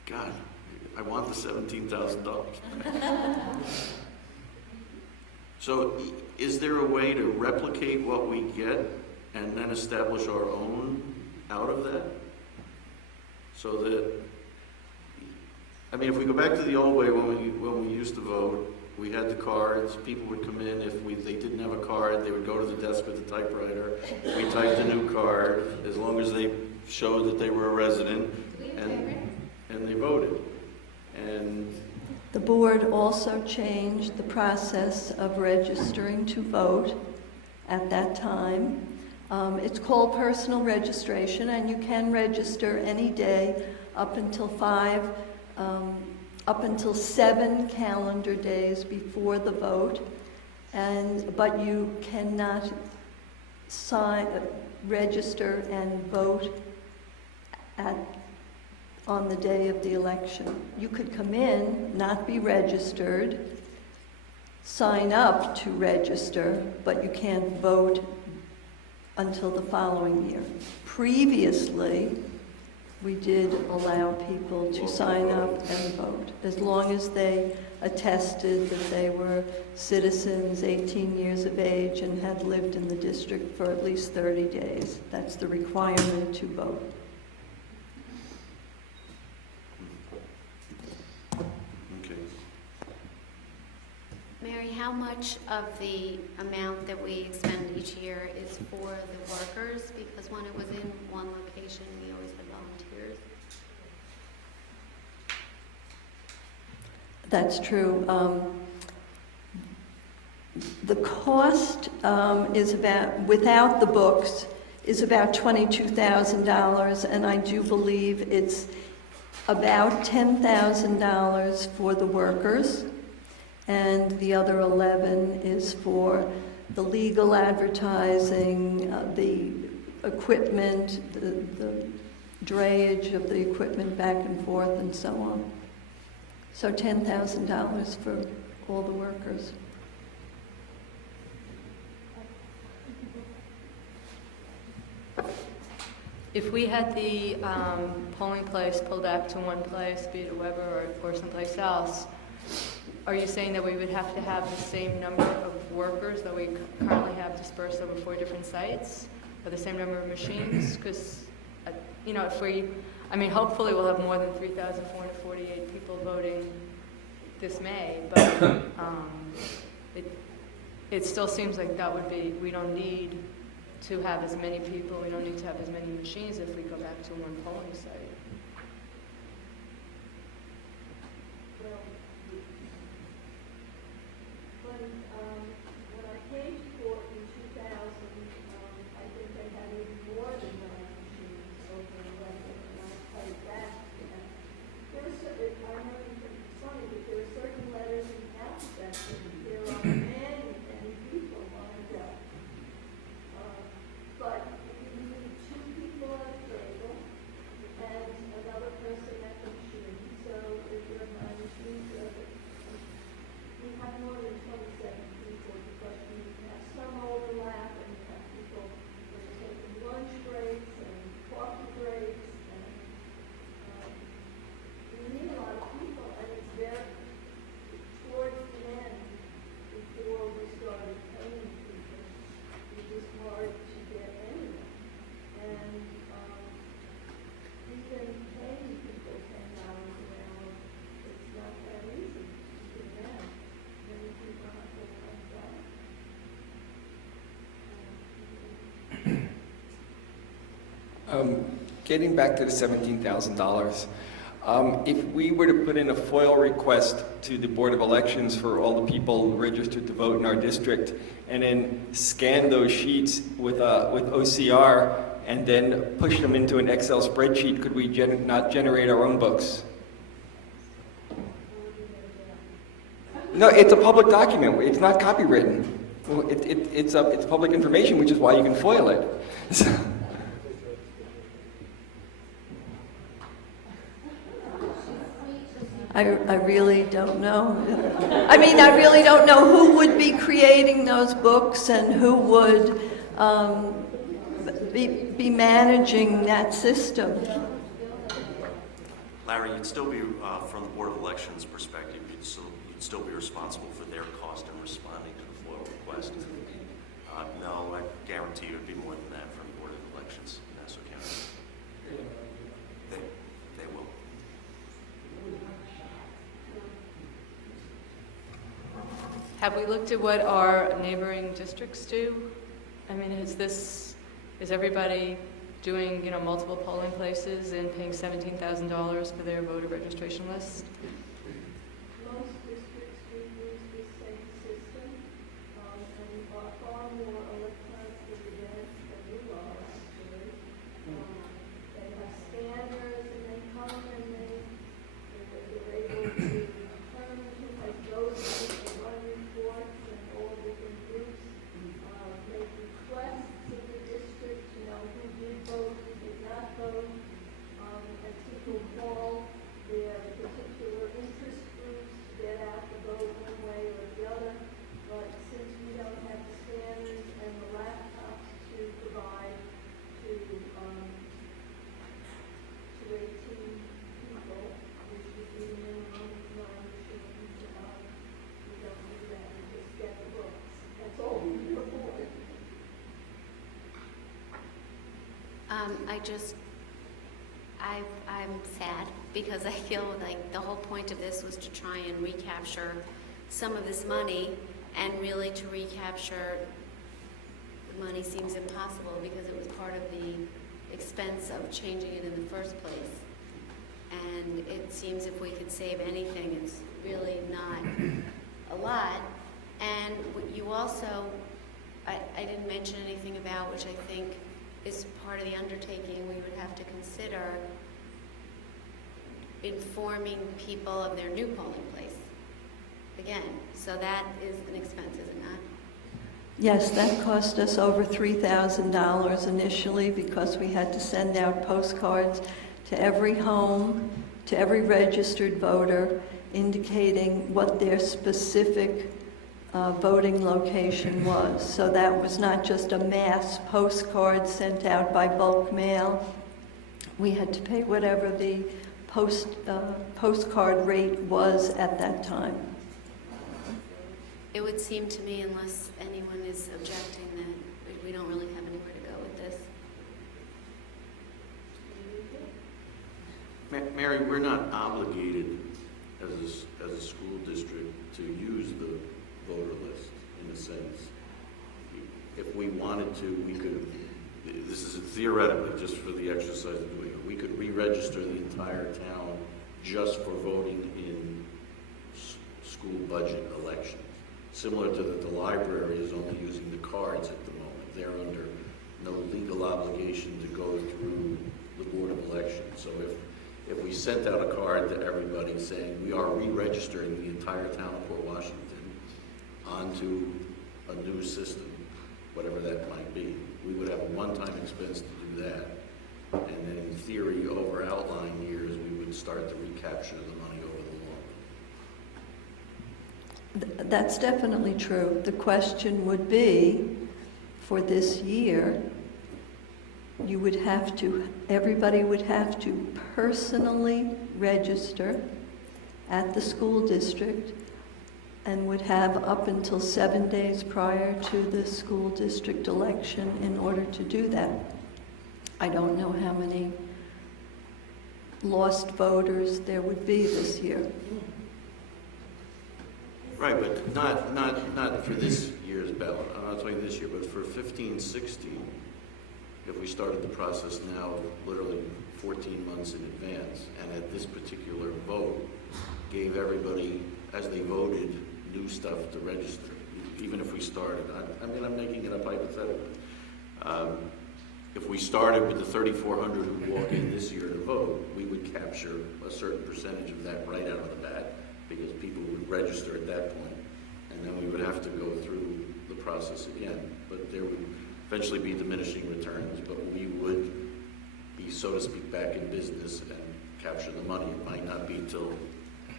God, I want the $17,000. So, is there a way to replicate what we get and then establish our own out of that? So that, I mean, if we go back to the old way when we used to vote, we had the cards, people would come in, if they didn't have a card, they would go to the desk with the typewriter, we typed a new card, as long as they showed that they were a resident, and they voted. And the board also changed the process of registering to vote at that time. It's called personal registration, and you can register any day up until 7 calendar days before the vote, but you cannot register and vote on the day of the election. You could come in, not be registered, sign up to register, but you can't vote until the following year. Previously, we did allow people to sign up and vote, as long as they attested that they were citizens, 18 years of age, and had lived in the district for at least 30 days. That's the requirement to vote. okay. Mary, how much of the amount that we expend each year is for the workers? Because when it was in one location, we always had volunteers. That's true. The cost is about, without the books, is about $22,000, and I do believe it's about $10,000 for the workers, and the other 11 is for the legal advertising, the equipment, the drayage of the equipment back and forth, and so on. So $10,000 for all the workers. If we had the polling place pulled up to one place, be it at Weber or someplace else, are you saying that we would have to have the same number of workers that we currently have dispersed over 4 different sites, or the same number of machines? Because, you know, hopefully we'll have more than 3,448 people voting this May, but it still seems like that would be, we don't need to have as many people, we don't need to have as many machines if we go back to one polling site. When I came to court in 2000, I think they had even more than 9 machines open and running, and I played that. I know it's funny, but there are certain letters in the alphabet that there are many, many people lined up. But you need 2 people at a table, and Getting back to the $17,000, if we were to put in a FOIL request to the Board of Elections for all the people registered to vote in our district, and then scan those sheets with OCR, and then push them into an Excel spreadsheet, could we not generate our own books? No, it's a public document. It's not copywritten. It's public information, which is why you can FOIL it. I really don't know. I mean, I really don't know who would be creating those books and who would be managing that system. Larry, you'd still be, from the Board of Elections perspective, you'd still be responsible for their cost in responding to the FOIL request. No, I guarantee you it'd be more than that from the Board of Elections in Nassau County. They will. Have we looked at what our neighboring districts do? I mean, is everybody doing, multiple polling places and paying $17,000 for their voter registration list? Most districts do use the same system, and are far more electronically advanced than we are, actually. They have scanners, and they come and they're able to determine who has voted, and run reports, and all different groups make requests of the district to know who did vote, who did not vote, and people call their particular interest groups to get out the vote one way or the other. But since we don't have the scanners and the laptops to provide to 18 people, which would be the minimum of 9 machines, we don't do that. We just get the books. That's all we can afford. I'm sad because I feel like the whole point of this was to try and recapture some of this money, and really to recapture the money seems impossible because it was part of the expense of changing it in the first place. And it seems if we could save anything, it's really not a lot. And you also, I didn't mention anything about, which I think is part of the undertaking we would have to consider, informing people of their new polling place. Again, so that is an expense, is it not? Yes, that cost us over $3,000 initially because we had to send out postcards to every home, to every registered voter, indicating what their specific voting location was. So that was not just a mass postcard sent out by bulk mail. We had to pay whatever the postcard rate was at that time. It would seem to me, unless anyone is objecting, that we don't really have anywhere to go with this. Mary, we're not obligated as a school district to use the voter list, in a sense. If we wanted to, we could, this is theoretically, just for the exercise of doing it, we could re-register the entire town just for voting in school budget elections. Similar to that, the library is only using the cards at the moment. They're under no legal obligation to go through the Board of Elections. So if we sent out a card to everybody saying we are re-registering the entire town of Port Washington onto a new system, whatever that might be, we would have a one-time expense to do that. And then in theory, over outlying years, we would start to recapture the money over the long run. That's definitely true. The question would be, for this year, everybody would have to personally register at the school district and would have up until 7 days prior to the school district election in order to do that. I don't know how many lost voters there would be this year. Right, but not for this year's ballot. I'm not talking this year, but for 15, 16. if we started the process now, literally 14 months in advance, and at this particular vote, gave everybody, as they voted, new stuff to register, even if we started. I mean, I'm making it up hypothetically. If we started with the 3,400 who walk in this year to vote, we would capture a certain percentage of that right out of the bat, because people would register at that point, and then we would have to go through the process again. But there would eventually be diminishing returns, but we would be, so to speak, back in business and capture the money. It might not be till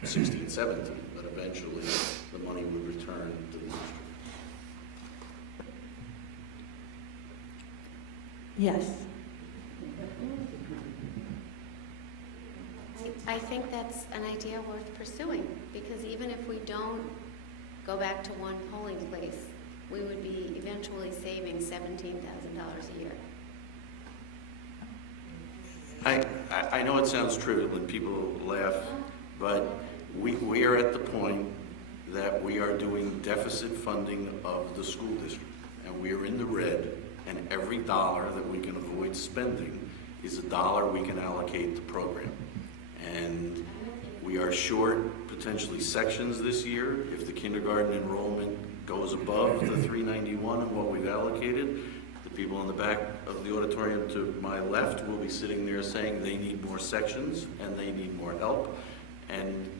16, 17, but eventually the money would return to the district. Yes. I think that's an idea worth pursuing, because even if we don't go back to one polling place, we would be eventually saving $17,000 a year. I know it sounds trivial and people laugh, but we are at the point that we are doing deficit funding of the school district, and we are in the red, and every dollar that we can avoid spending is a dollar we can allocate to program. And we are short potentially sections this year. If the kindergarten enrollment goes above the 391 and what we've allocated, the people in the back of the auditorium to my left will be sitting there saying they need more sections and they need more help. And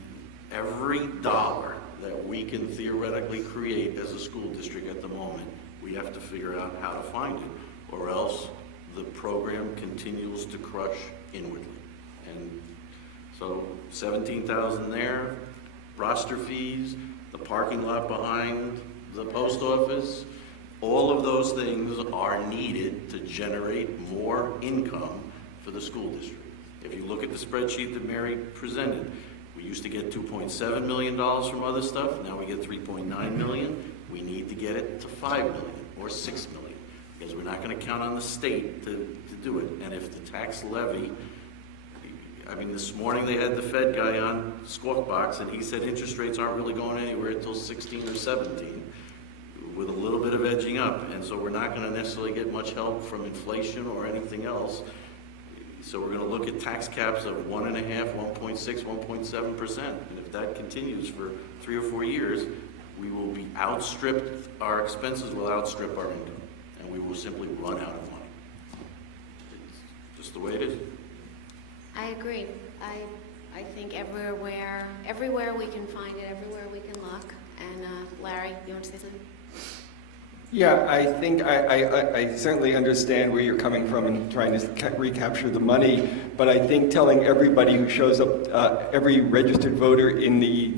every dollar that we can theoretically create as a school district at the moment, we have to figure out how to find it, or else the program continues to crush inwardly. And so 17,000 there, roster fees, the parking lot behind the post office, all of those things are needed to generate more income for the school district. If you look at the spreadsheet that Mary presented, we used to get $2.7 million from other stuff, now we get $3.9 million. We need to get it to $5 million or $6 million, because we're not going to count on the state to do it. And if the tax levy, I mean, this morning they had the Fed guy on Squawk Box, and he said interest rates aren't really going anywhere until 16 or 17, with a little bit of edging up. And so we're not going to necessarily get much help from inflation or anything else. So we're going to look at tax caps of 1.5%, 1.6%, 1.7%. And if that continues for 3 or 4 years, we will be outstripped, our expenses will outstrip our income, and we will simply run out of money. It's just the way it is. I agree. I think everywhere we can find it, everywhere we can look. And Larry, you want to say something? Yeah, I think I certainly understand where you're coming from and trying to recapture the money, but I think telling everybody who shows up, every registered voter in the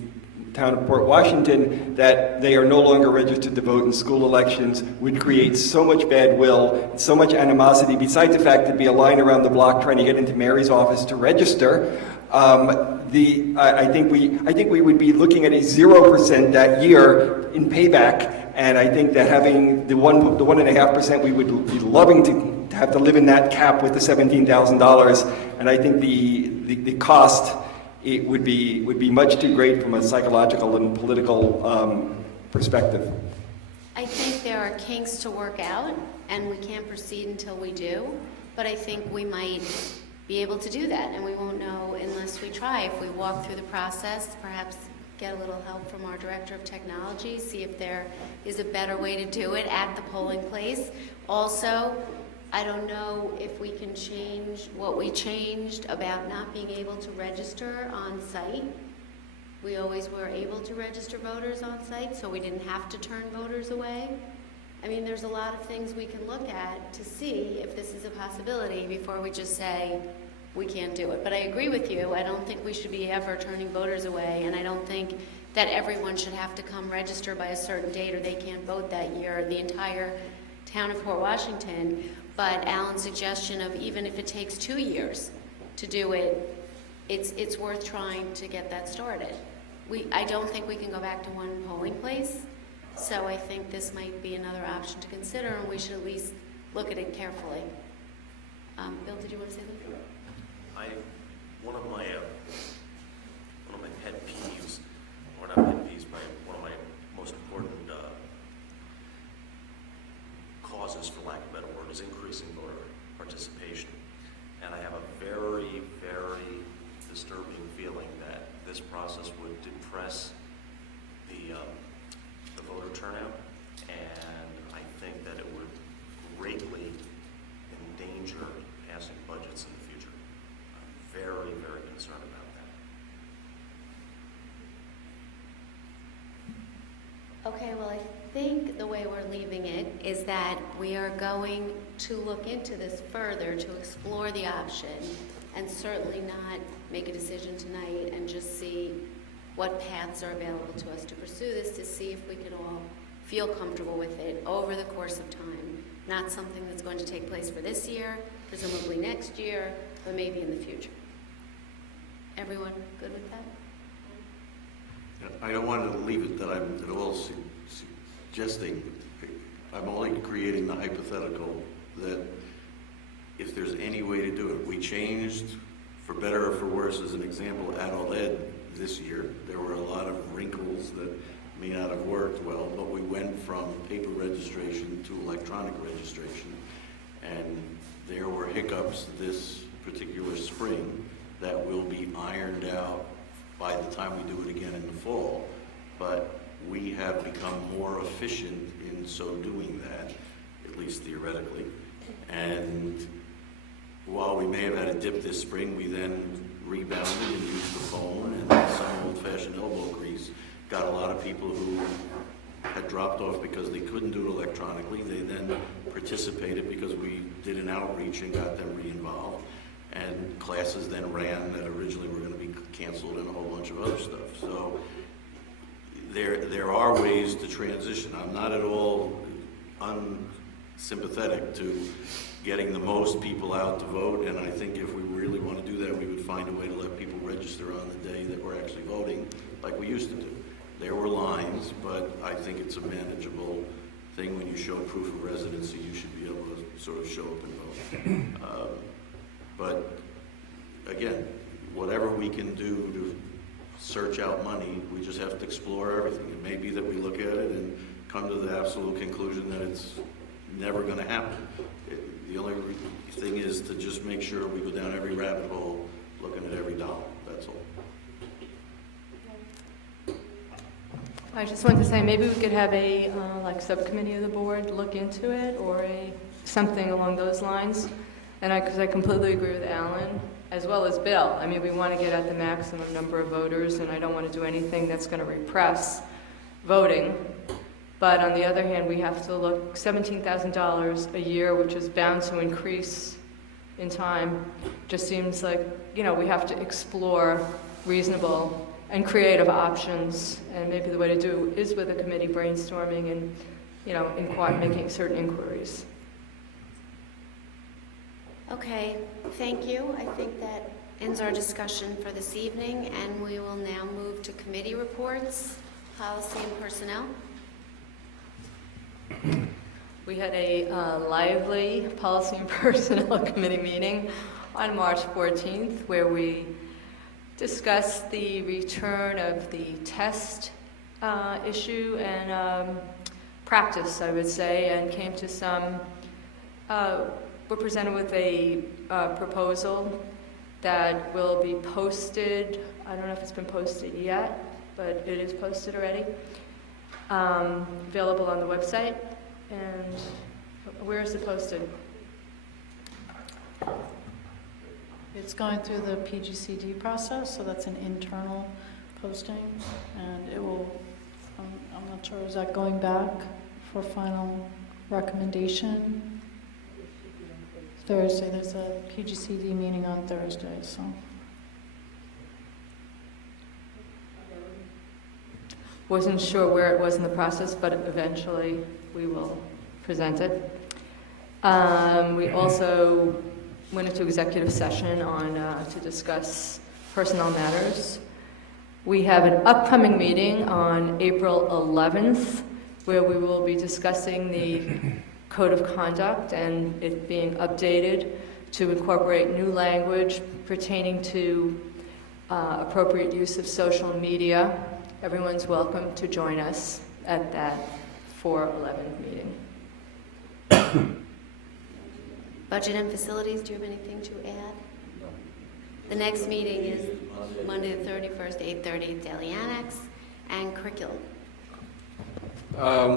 town of Port Washington, that they are no longer registered to vote in school elections would create so much bad will, so much animosity, besides the fact there'd be a line around the block trying to get into Mary's office to register. I think we would be looking at a 0% that year in payback, and I think that having the 1.5%, we would be loving to have to live in that cap with the $17,000, and I think the cost, it would be much too great from a psychological and political perspective. I think there are kinks to work out, and we can't proceed until we do, but I think we might be able to do that, and we won't know unless we try. If we walk through the process, perhaps get a little help from our Director of Technology, see if there is a better way to do it at the polling place. Also, I don't know if we can change what we changed about not being able to register on site. We always were able to register voters on site, so we didn't have to turn voters away. I mean, there's a lot of things we can look at to see if this is a possibility before we just say we can't do it. But I agree with you. I don't think we should be ever turning voters away, and I don't think that everyone should have to come register by a certain date or they can't vote that year, the entire town of Port Washington. But Alan's suggestion of even if it takes 2 years to do it, it's worth trying to get that started. I don't think we can go back to one polling place, so I think this might be another option to consider, and we should at least look at it carefully. Bill, did you want to say something? One of my pet peeves, or not pet peeves, one of my most important causes, for lack of a better word, is increasing voter this process would depress the voter turnout, and I think that it would greatly endanger passing budgets in the future. I'm very, very concerned about that. Okay, well, I think the way we're leaving it is that we are going to look into this further to explore the option and certainly not make a decision tonight and just see what paths are available to us to pursue this, to see if we can all feel comfortable with it over the course of time. Not something that's going to take place for this year, presumably next year, but maybe in the future. Everyone good with that? I don't want to leave it that I'm at all suggesting, I'm only creating the hypothetical that if there's any way to do it. We changed, for better or for worse, as an example, adult ed this year. There were a lot of wrinkles that may not have worked well, but we went from paper registration to electronic registration. And there were hiccups this particular spring that will be ironed out by the time we do it again in the fall. But we have become more efficient in so doing that, at least theoretically. And while we may have had a dip this spring, we then rebounded and used the phone and some old-fashioned elbow grease. Got a lot of people who had dropped off because they couldn't do it electronically. They then participated because we did an outreach and got them re-involved. And classes then ran that originally were going to be canceled and a whole bunch of other stuff. So there are ways to transition. I'm not at all unsympathetic to getting the most people out to vote, and I think if we really want to do that, we would find a way to let people register on the day that we're actually voting, like we used to do. There were lines, but I think it's a manageable thing. When you show proof of residency, you should be able to sort of show up and vote. But again, whatever we can do to search out money, we just have to explore everything. It may be that we look at it and come to the absolute conclusion that it's never going to happen. The only thing is to just make sure we go down every rabbit hole looking at every dollar. That's all. I just wanted to say maybe we could have a like subcommittee of the board look into it, or something along those lines. And because I completely agree with Alan, as well as Bill. I mean, we want to get at the maximum number of voters, and I don't want to do anything that's going to repress voting. But on the other hand, we have to look $17,000 a year, which is bound to increase in time. Just seems like, you know, we have to explore reasonable and creative options. And maybe the way to do is with a committee brainstorming and, you know, making certain inquiries. Okay, thank you. I think that ends our discussion for this evening, and we will now move to committee reports, policy and personnel. We had a lively policy and personnel committee meeting on March 14th, where we discussed the return of the test issue and practice, I would say, and came to some we're presented with a proposal that will be posted. I don't know if it's been posted yet, but it is posted already. Available on the website. And where is it posted? It's going through the PGCD process, so that's an internal posting, and it will, I'm not sure, is that going back for final recommendation? Thursday, there's a PGCD meeting on Thursday, so. Wasn't sure where it was in the process, but eventually we will present it. We also went into executive session on to discuss personnel matters. We have an upcoming meeting on April 11th where we will be discussing the Code of Conduct and it being updated to incorporate new language pertaining to appropriate use of social media. Everyone's welcome to join us at that 4/11 meeting. Budget and facilities, do you have anything to add? The next meeting is Monday the 31st, 8:30 at Daily Annex. And curriculum.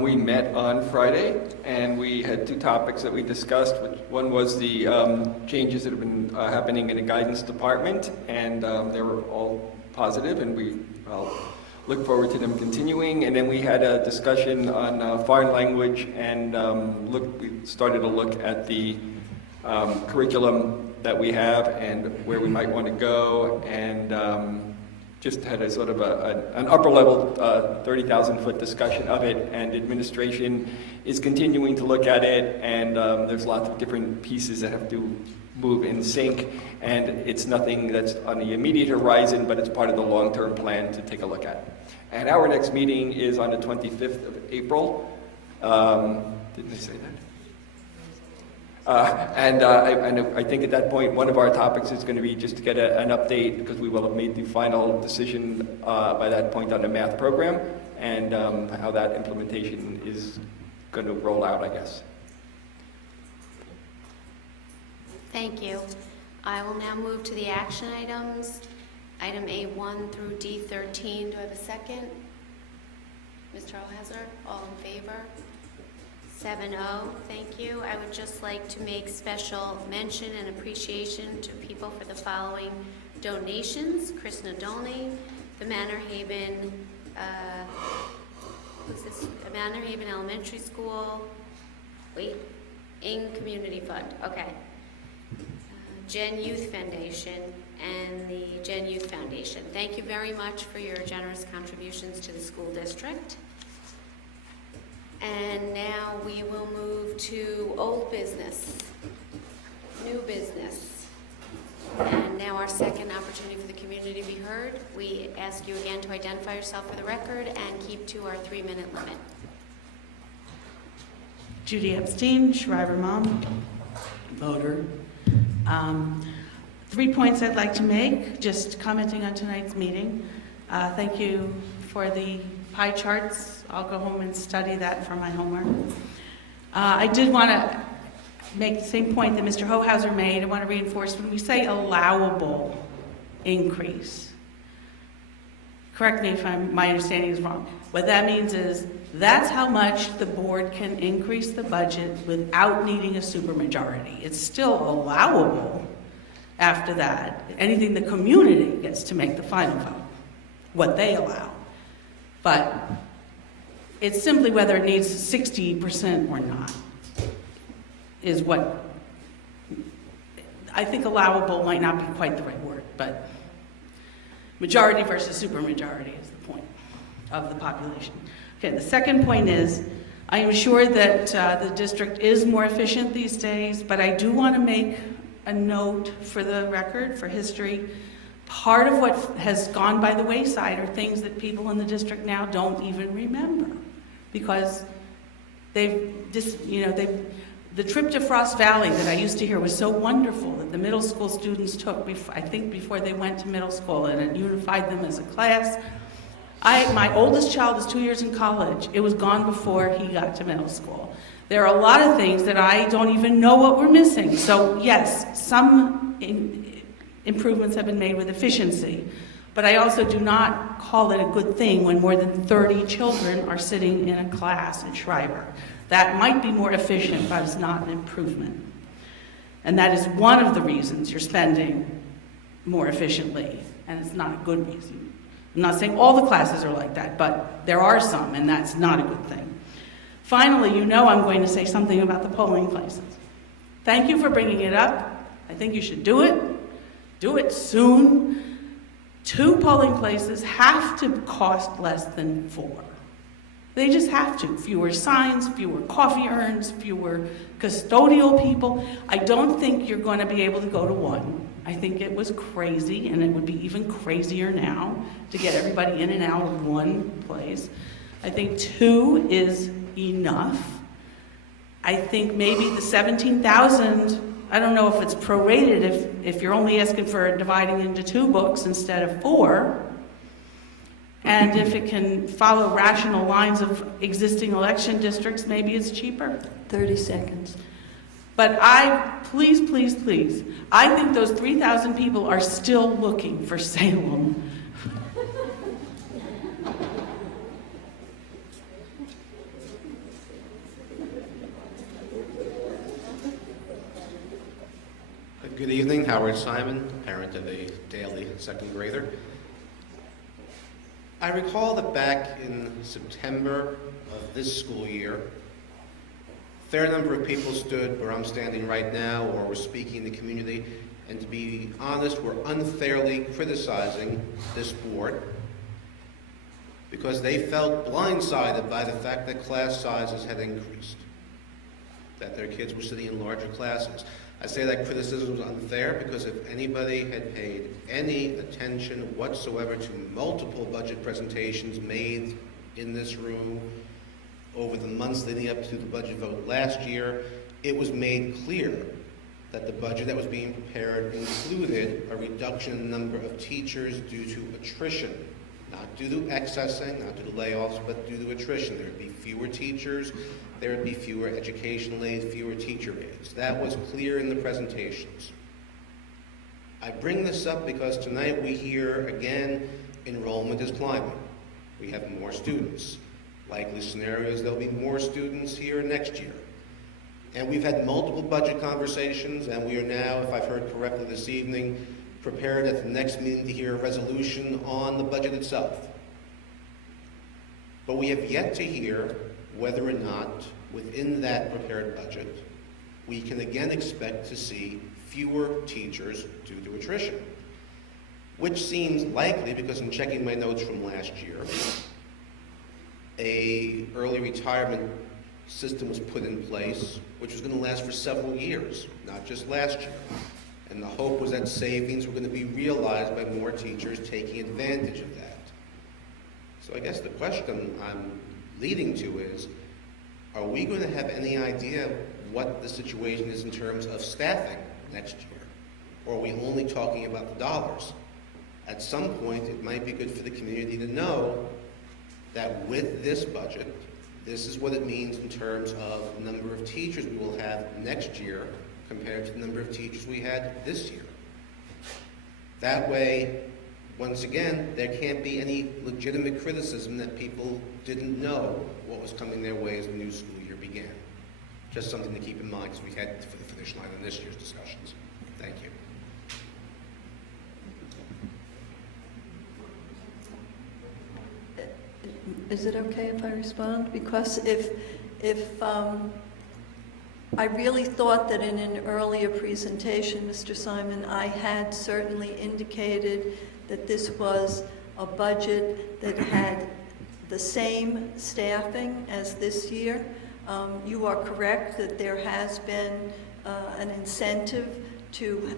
We met on Friday, and we had two topics that we discussed. One was the changes that have been happening in the guidance department, and they were all positive, and we look forward to them continuing. And then we had a discussion on foreign language, and we started to look at the curriculum that we have and where we might want to go, and just had a sort of an upper level 30,000-foot discussion of it, and administration is continuing to look at it, and there's lots of different pieces that have to move in sync, and it's nothing that's on the immediate horizon, but it's part of the long-term plan to take a look at. And our next meeting is on the 25th of April. Didn't they say that? I think at that point, one of our topics is going to be just to get an update, because we will have made the final decision by that point on the math program, and how that implementation is going to roll out, I guess. Thank you. I will now move to the action items. Item A1 through D13. Do I have a second? Mr. O'Hauser, all in favor? 7-0, thank you. I would just like to make special mention and appreciation to people for the following donations. Chris Nadolny, the Manor Haven, Manor Haven Elementary School, in Community Fund, okay. Gen Youth Foundation and the Gen Youth Foundation. Thank you very much for your generous contributions to the school district. And now we will move to old business, new business. And now our second opportunity for the community to be heard. We ask you again to identify yourself for the record and keep to our 3-minute limit. Judy Epstein, Shriver mom, voter. 3 points I'd like to make, just commenting on tonight's meeting. Thank you for the pie charts. I'll go home and study that for my homework. I did want to make the same point that Mr. Hohauser made. I want to reinforce when we say allowable increase. Correct me if my understanding is wrong. What that means is that's how much the board can increase the budget without needing a supermajority. It's still allowable after that. Anything the community gets to make the final vote, what they allow. But it's simply whether it needs 60% or not is what I think. Allowable might not be quite the right word, but majority versus supermajority is the point of the population. Okay, the second point is I am sure that the district is more efficient these days, but I do want to make a note for the record, for history. Part of what has gone by the wayside are things that people in the district now don't even remember, because the trip to Frost Valley that I used to hear was so wonderful that the middle school students took, I think before they went to middle school, and it unified them as a class. My oldest child is 2 years in college. It was gone before he got to middle school. There are a lot of things that I don't even know what we're missing. So yes, some improvements have been made with efficiency, but I also do not call it a good thing when more than 30 children are sitting in a class at Shriver. That might be more efficient, but it's not an improvement. And that is one of the reasons you're spending more efficiently, and it's not a good reason. I'm not saying all the classes are like that, but there are some, and that's not a good thing. Finally, I'm going to say something about the polling places. Thank you for bringing it up. I think you should do it. Do it soon. 2 polling places have to cost less than 4. They just have to. Fewer signs, fewer coffee urns, fewer custodial people. I don't think you're going to be able to go to 1. I think it was crazy, and it would be even crazier now to get everybody in and out of 1 place. I think 2 is enough. I think maybe the 17,000, I don't know if it's prorated if you're only asking for dividing into 2 books instead of 4. And if it can follow rational lines of existing election districts, maybe it's cheaper. 30 seconds. But please, please, please, I think those 3,000 people are still looking for Salem. Good evening, Howard Simon, parent of a daily second grader. I recall that back in September of this school year, a fair number of people stood where I'm standing right now or were speaking in the community, and to be honest, were unfairly criticizing this board because they felt blindsided by the fact that class sizes had increased, that their kids were sitting in larger classes. I say that criticism was unfair because if anybody had paid any attention whatsoever to multiple budget presentations made in this room over the months leading up to the budget vote last year, it was made clear that the budget that was being prepared included a reduction in the number of teachers due to attrition. Not due to accessing, not due to layoffs, but due to attrition. There would be fewer teachers, there would be fewer educational aides, fewer teacher aides. That was clear in the presentations. I bring this up because tonight we hear again, enrollment is climbing. We have more students. Likely scenarios, there'll be more students here next year. And we've had multiple budget conversations, and we are now, if I've heard correctly this evening, prepared at the next meeting to hear a resolution on the budget itself. But we have yet to hear whether or not within that prepared budget we can again expect to see fewer teachers due to attrition, which seems likely because in checking my notes from last year, a early retirement system was put in place which was going to last for several years, not just last year. And the hope was that savings were going to be realized by more teachers taking advantage of that. So I guess the question I'm leading to is, are we going to have any idea what the situation is in terms of staffing next year? Or are we only talking about the dollars? At some point, it might be good for the community to know that with this budget, this is what it means in terms of the number of teachers we will have next year compared to the number of teachers we had this year. That way, once again, there can't be any legitimate criticism that people didn't know what was coming their way as the new school year began. Just something to keep in mind as we head for the finish line in this year's discussions. Thank you. Is it okay if I respond? Because if I really thought that in an earlier presentation, Mr. Simon, I had certainly indicated that this was a budget that had the same staffing as this year. You are correct that there has been an incentive to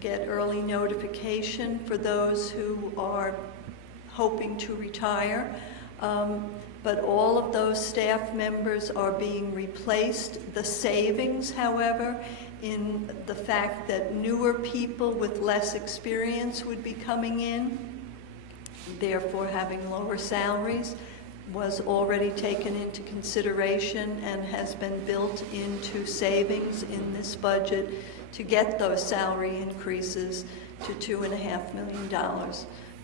get early notification for those who are hoping to retire. But all of those staff members are being replaced. The savings, however, in the fact that newer people with less experience would be coming in, therefore having lower salaries, was already taken into consideration and has been built into savings in this budget to get those salary increases to $2.5 million.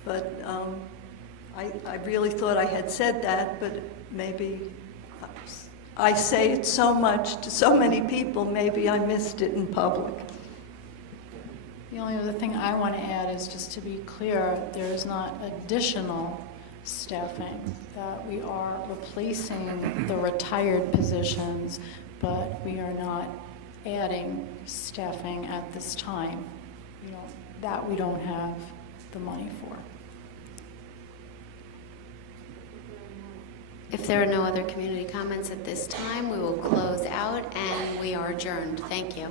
But I really thought I had said that, but maybe I say it so much to so many people, maybe I missed it in public. The only other thing I want to add is just to be clear, there is not additional staffing, that we are replacing the retired positions, but we are not adding staffing at this time. That we don't have the money for. If there are no other community comments at this time, we will close out and we are adjourned. Thank you.